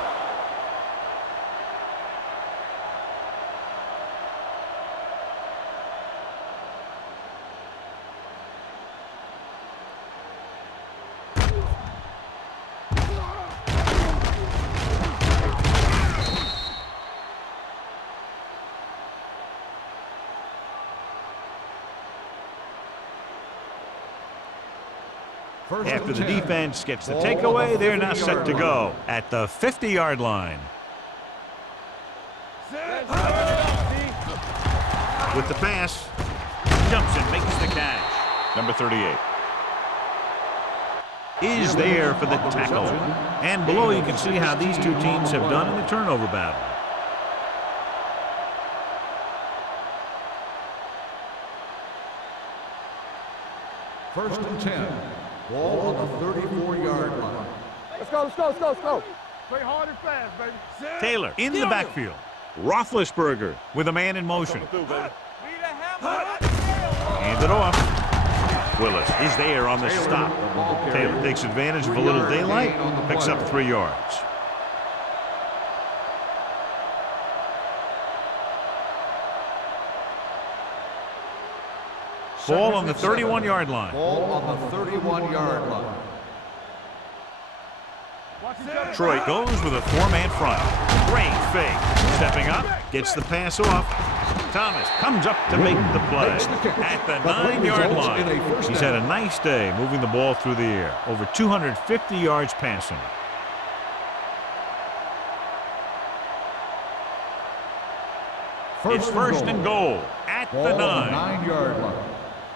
After the defense gets the takeaway, they're now set to go at the 50-yard line. With the pass, jumps and makes the catch. Number 38 is there for the tackle. And below you can see how these two teams have done in the turnover battle. First and 10. Ball on the 34-yard line. Let's go, let's go, let's go, let's go. Play hard and fast, baby. Taylor in the backfield. Roethlisberger with a man in motion. Hand it off. Willis is there on the stop. Taylor takes advantage of a little daylight, picks up 3 yards. Ball on the 31-yard line. Ball on the 31-yard line. Troy goes with a 4-man front. Great fake. Stepping up, gets the pass off. Thomas comes up to make the play at the 9-yard line. He's had a nice day moving the ball through the air. Over 250 yards passing. It's first and goal at the 9. 9-yard line.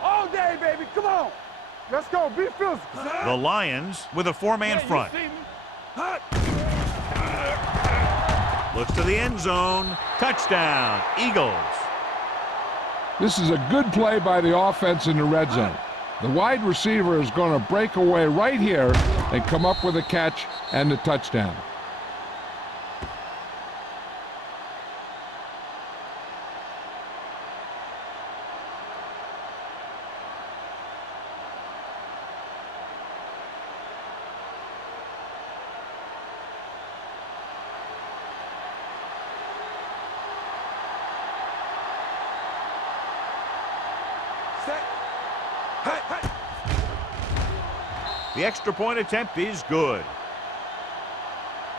All day, baby. Come on. Let's go. Be physical. The Lions with a four-man front. Looks to the end zone. Touchdown, Eagles. This is a good play by the offense in the red zone. The wide receiver is going to break away right here and come up with a catch and the touchdown. The extra point attempt is good.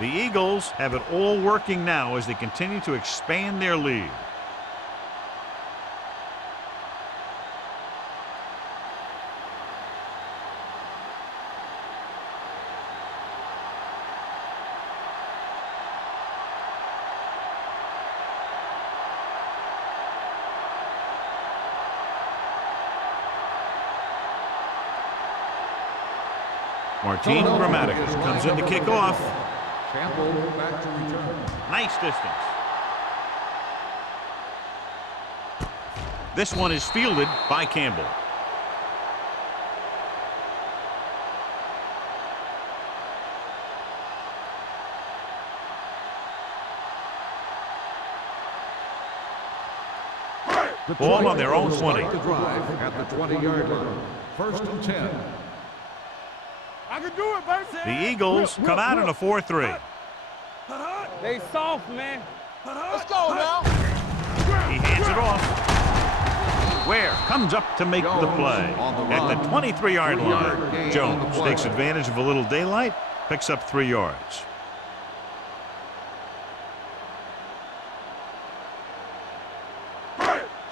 The Eagles have it all working now as they continue to expand their lead. Martin Gramatica comes in to kick off. Campbell back to return. Nice distance. This one is fielded by Campbell. Ball on their own 20. The drive at the 20-yard line. 1st and 10. I can do it, baby. The Eagles come out in a 4-3. They soft, man. Let's go now. He hands it off. Ware comes up to make the play at the 23-yard line. Jones takes advantage of a little daylight, picks up 3 yards.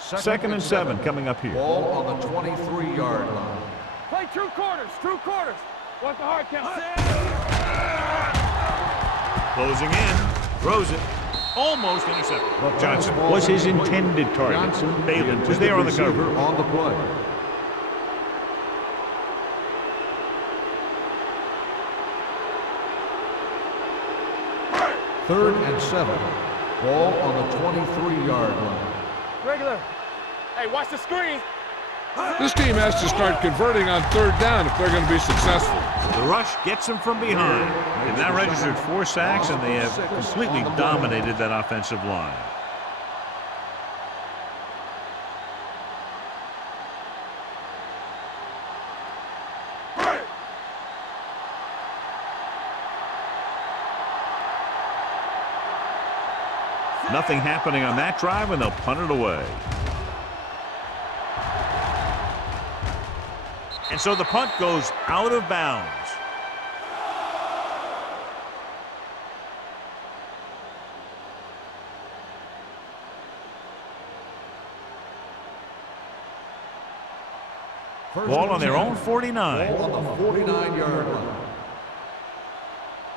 Second and 7 coming up here. Ball on the 23-yard line. Play 2 quarters. 2 quarters. What's the hard count? Closing in, throws it, almost intercepted. Johnson was his intended target. Balin was there on the cover. On the play. Third and 7. Ball on the 23-yard line. Regular. Hey, watch the screen. This team has to start converting on 3rd down if they're going to be successful. The rush gets them from behind. They've now registered 4 sacks, and they have completely dominated that offensive line. Nothing happening on that drive, and they'll punt it away. And so the punt goes out of bounds. Ball on their own 49. Ball on the 49-yard line.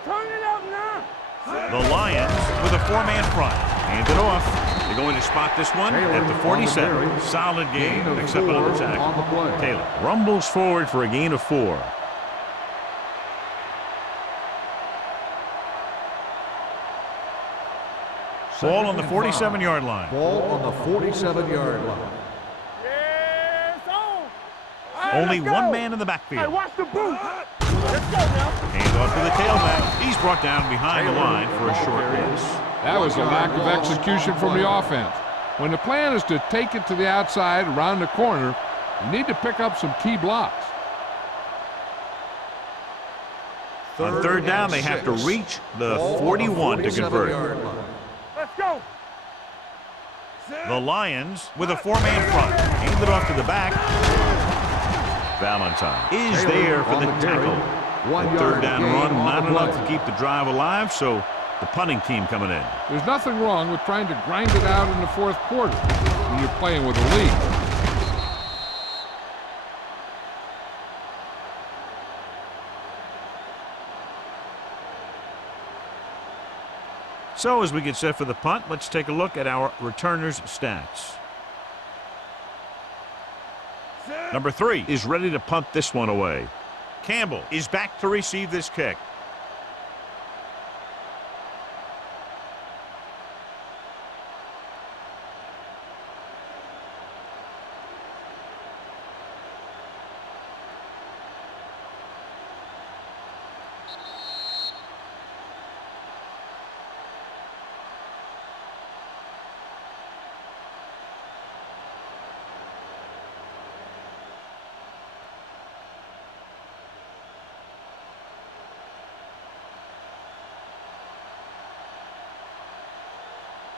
Turn it up now. The Lions with a 4-man front. Hand it off. They're going to spot this one at the 47. Solid gain. Picks up another tackle. Taylor rumbles forward for a gain of 4. Ball on the 47-yard line. Ball on the 47-yard line. Yes, on. Only Let's one go. man in the Hey, backfield. watch the boot. Let's go now. Hand off to the tailback. He's brought down behind the line for a short miss. That was a lack of execution from the offense. When the plan is to take it to the outside around the corner, you need to pick up some key blocks. On 3rd down, they have to reach the 41 to convert. Let's go. The Lions with a 4-man front. Hand it off to the back. Valentine is there for the tackle. The 3rd down run, not enough to keep the drive alive, so the punting team coming in. There's nothing wrong with trying to grind it out in the 4th quarter when you're playing with a lead. So as we get set for the punt, let's take a look at our returners' stats. Number 3 is ready to punt this one away. Campbell is back to receive this kick.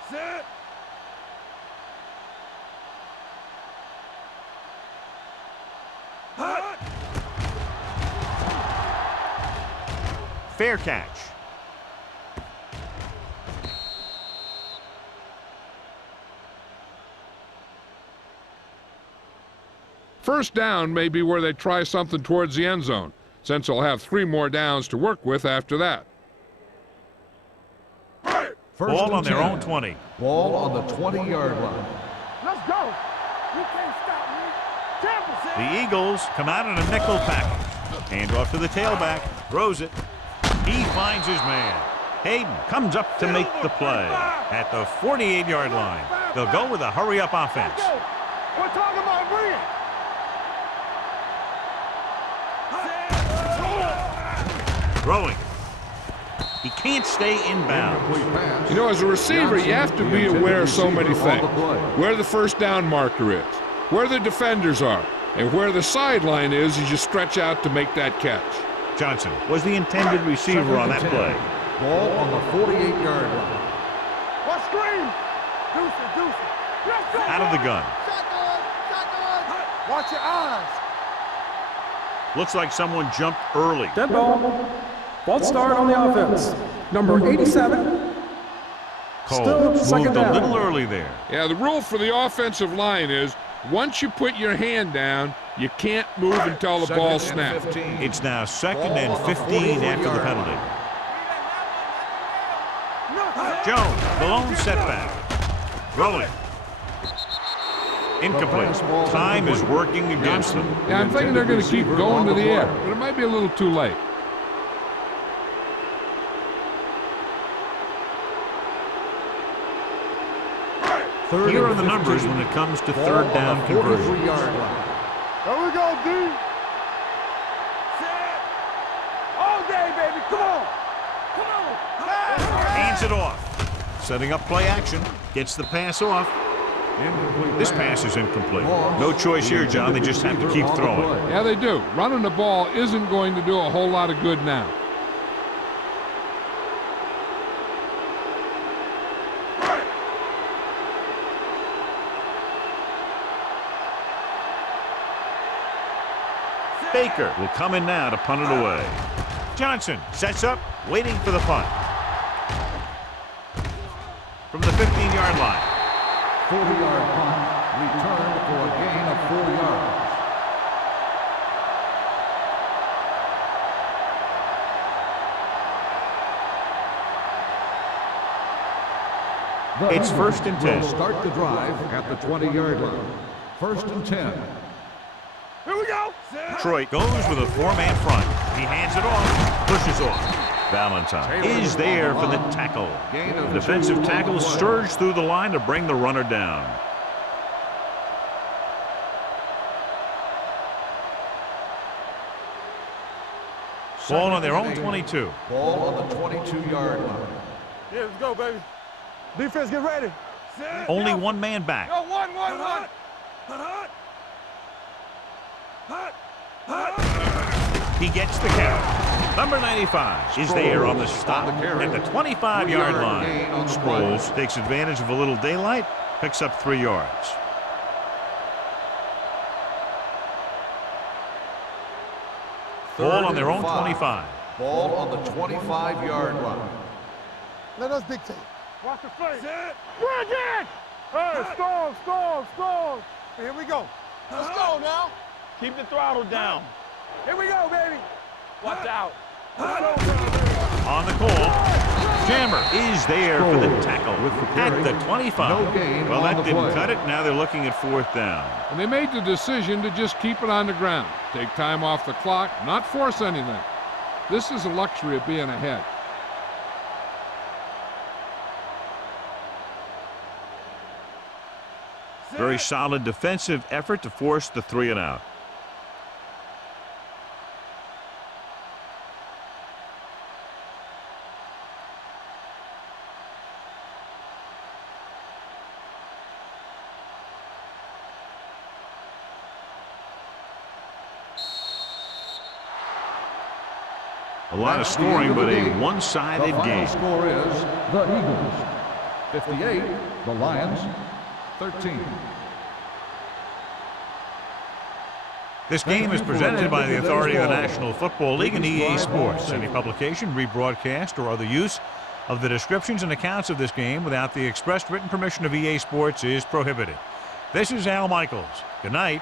Set. Hut. Fair catch. First down may be where they try something towards the end zone, since they'll have 3 more downs to work with after that. Ball on their own 20. Ball on the 20-yard line. Let's go. You can't stop me. Campbell. The Eagles come out in a nickel package. Hand off to the tailback. Throws it. He finds his man. Hayden comes up to make the play at the 48-yard line. They'll go with a hurry-up offense. We're talking about bringing. Throwing. He can't stay inbounds. You know, as a receiver, you have to be aware of so many things. Where the first down marker is, where the defenders are, and where the sideline is as you stretch out to make that catch. Johnson was the intended receiver on that play. Ball on the 48-yard line. What screen? Deuce it. Let's go. Out of the gun. Shotgun. Watch your eyes. Looks like someone jumped early. Dead ball. False start on the offense. Number 87. Cole Still second moved a down. little early there. Yeah, the rule for the offensive line is once you put your hand down, you can't move until the ball snaps. It's now 2nd and 15 after the penalty. Jones, the lone setback. Throwing. Incomplete. Time is working against them. Yeah, I'm thinking they're going to keep going to the air, but it might be a little too late. Here are the numbers when it comes to third down conversions. There we go, D. Set. All day, baby. Come on. Hands it off. Setting up play action. Gets the pass off. This pass is incomplete. No choice here, John. They just have to keep throwing. Yeah, they do. Running the ball isn't going to do a whole lot of good now. Baker will come in now to punt it away. Johnson sets up, waiting for the punt. From the 15-yard line. 40-yard punt, returned for a gain of 4 yards. It's 1st and 10. Will start the drive at the 20-yard line. 1st and 10. Here we go. Detroit goes with a 4-man front. He hands it off, pushes off. Valentine is there for the tackle. The defensive tackle surged through the line to bring the runner down. Ball on their own 22. Ball on the 22-yard line. Yeah, let's go, baby. Defense, get ready. Set. Only one man back. Go, one. He gets the count. Number 95 is there on the stop at the 25-yard line. Sproles takes advantage of a little daylight, picks up 3 yards. Ball on their own 25. Ball on the 25-yard line. Let us dictate. Watch the face. Bring it! Hey, storm. Here we go. Let's go now. Keep the throttle down. Here we go, baby. Watch out. On the call, Jammer is there for the tackle With the at carry, the 25. no gain Well, on that the didn't play. cut it. Now they're looking at 4th down. And they made the decision to just keep it on the ground. Take time off the clock, not force anything. This is a luxury of being ahead. Very solid defensive effort to force the 3-and-out. A lot of scoring, but a one-sided The final game. score is the Eagles 58, the Lions 13. This game is presented by the authority of the National Football League and EA Sports. Any publication, rebroadcast, or other use of the descriptions and accounts of this game without the expressed written permission of EA Sports is prohibited. This is Al Michaels. Good night.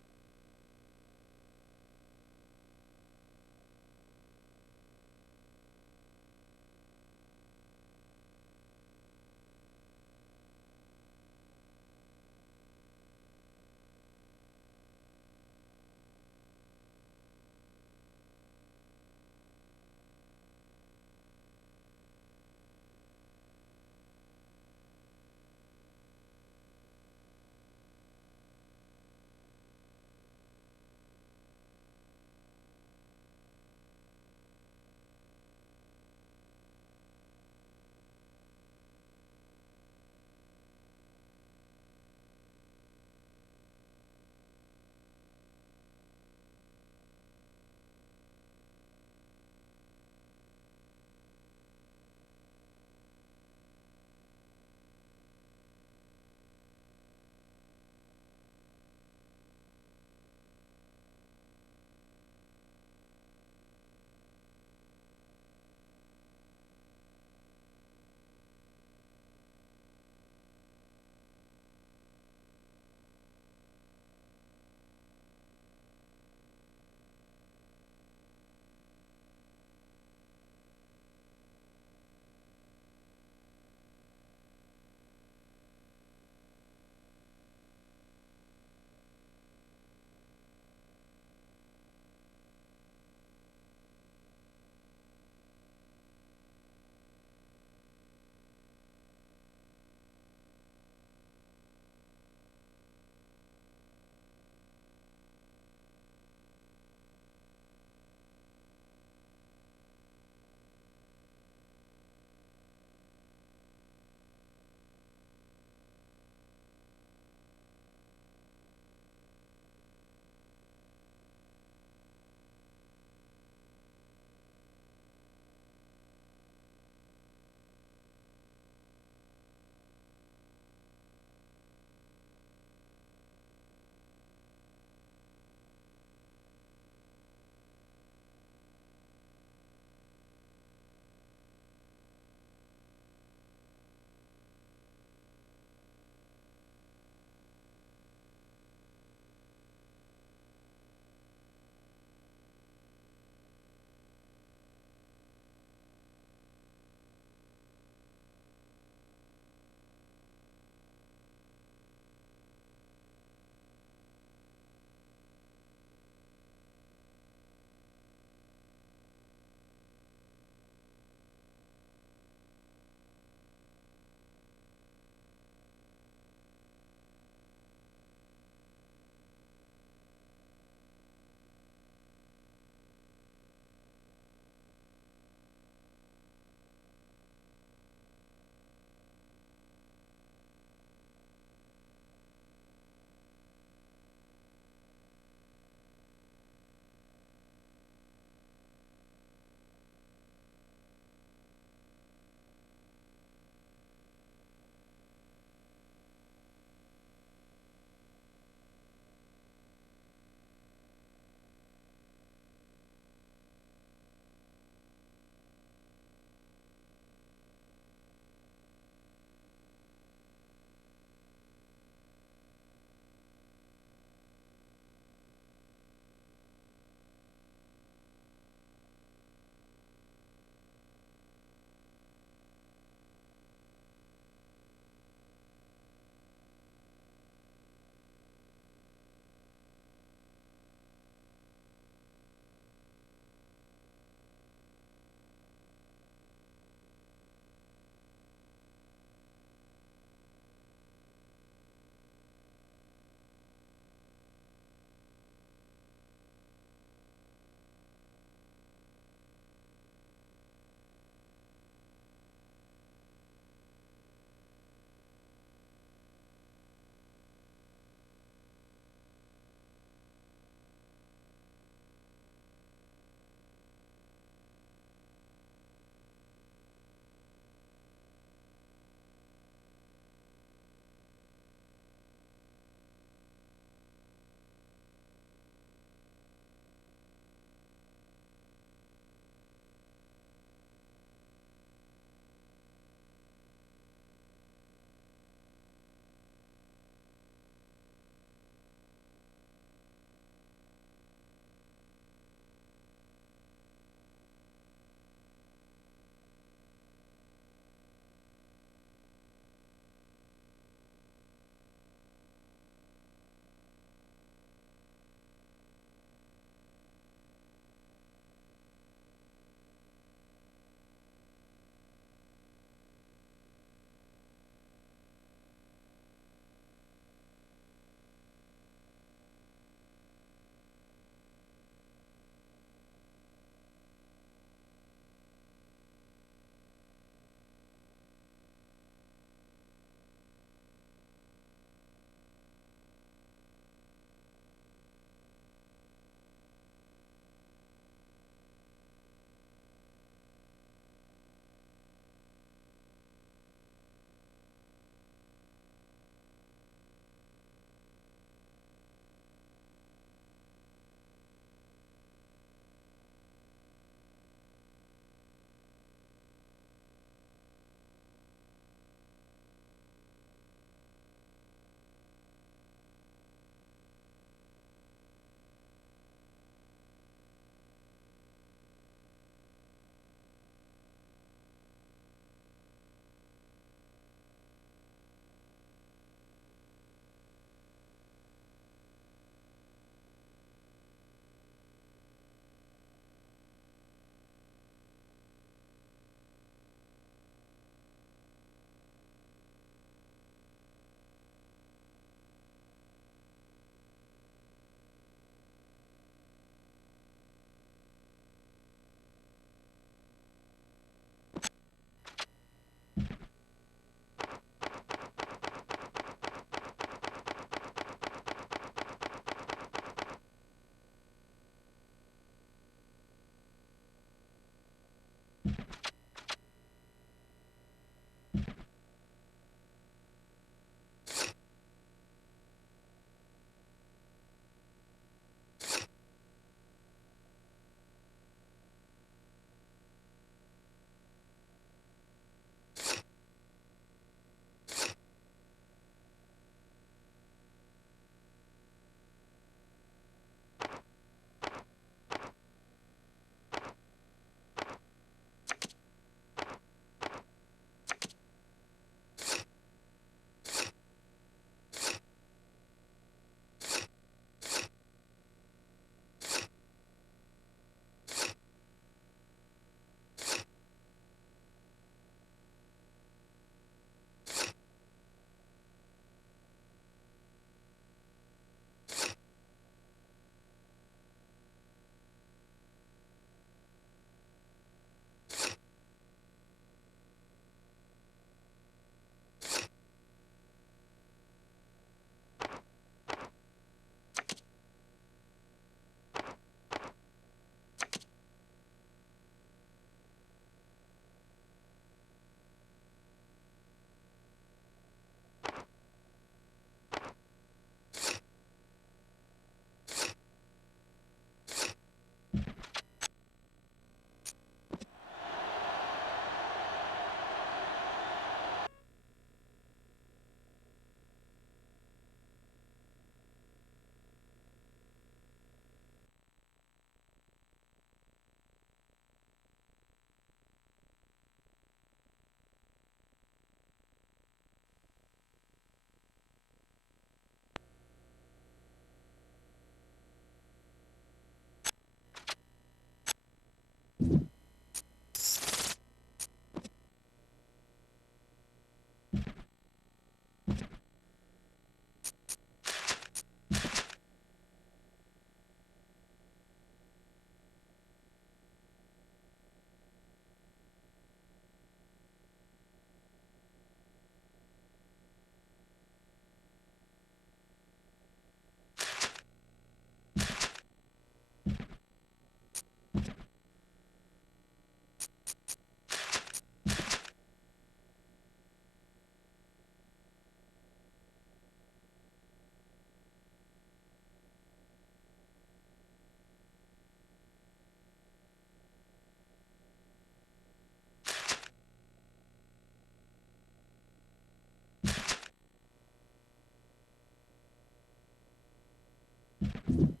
it.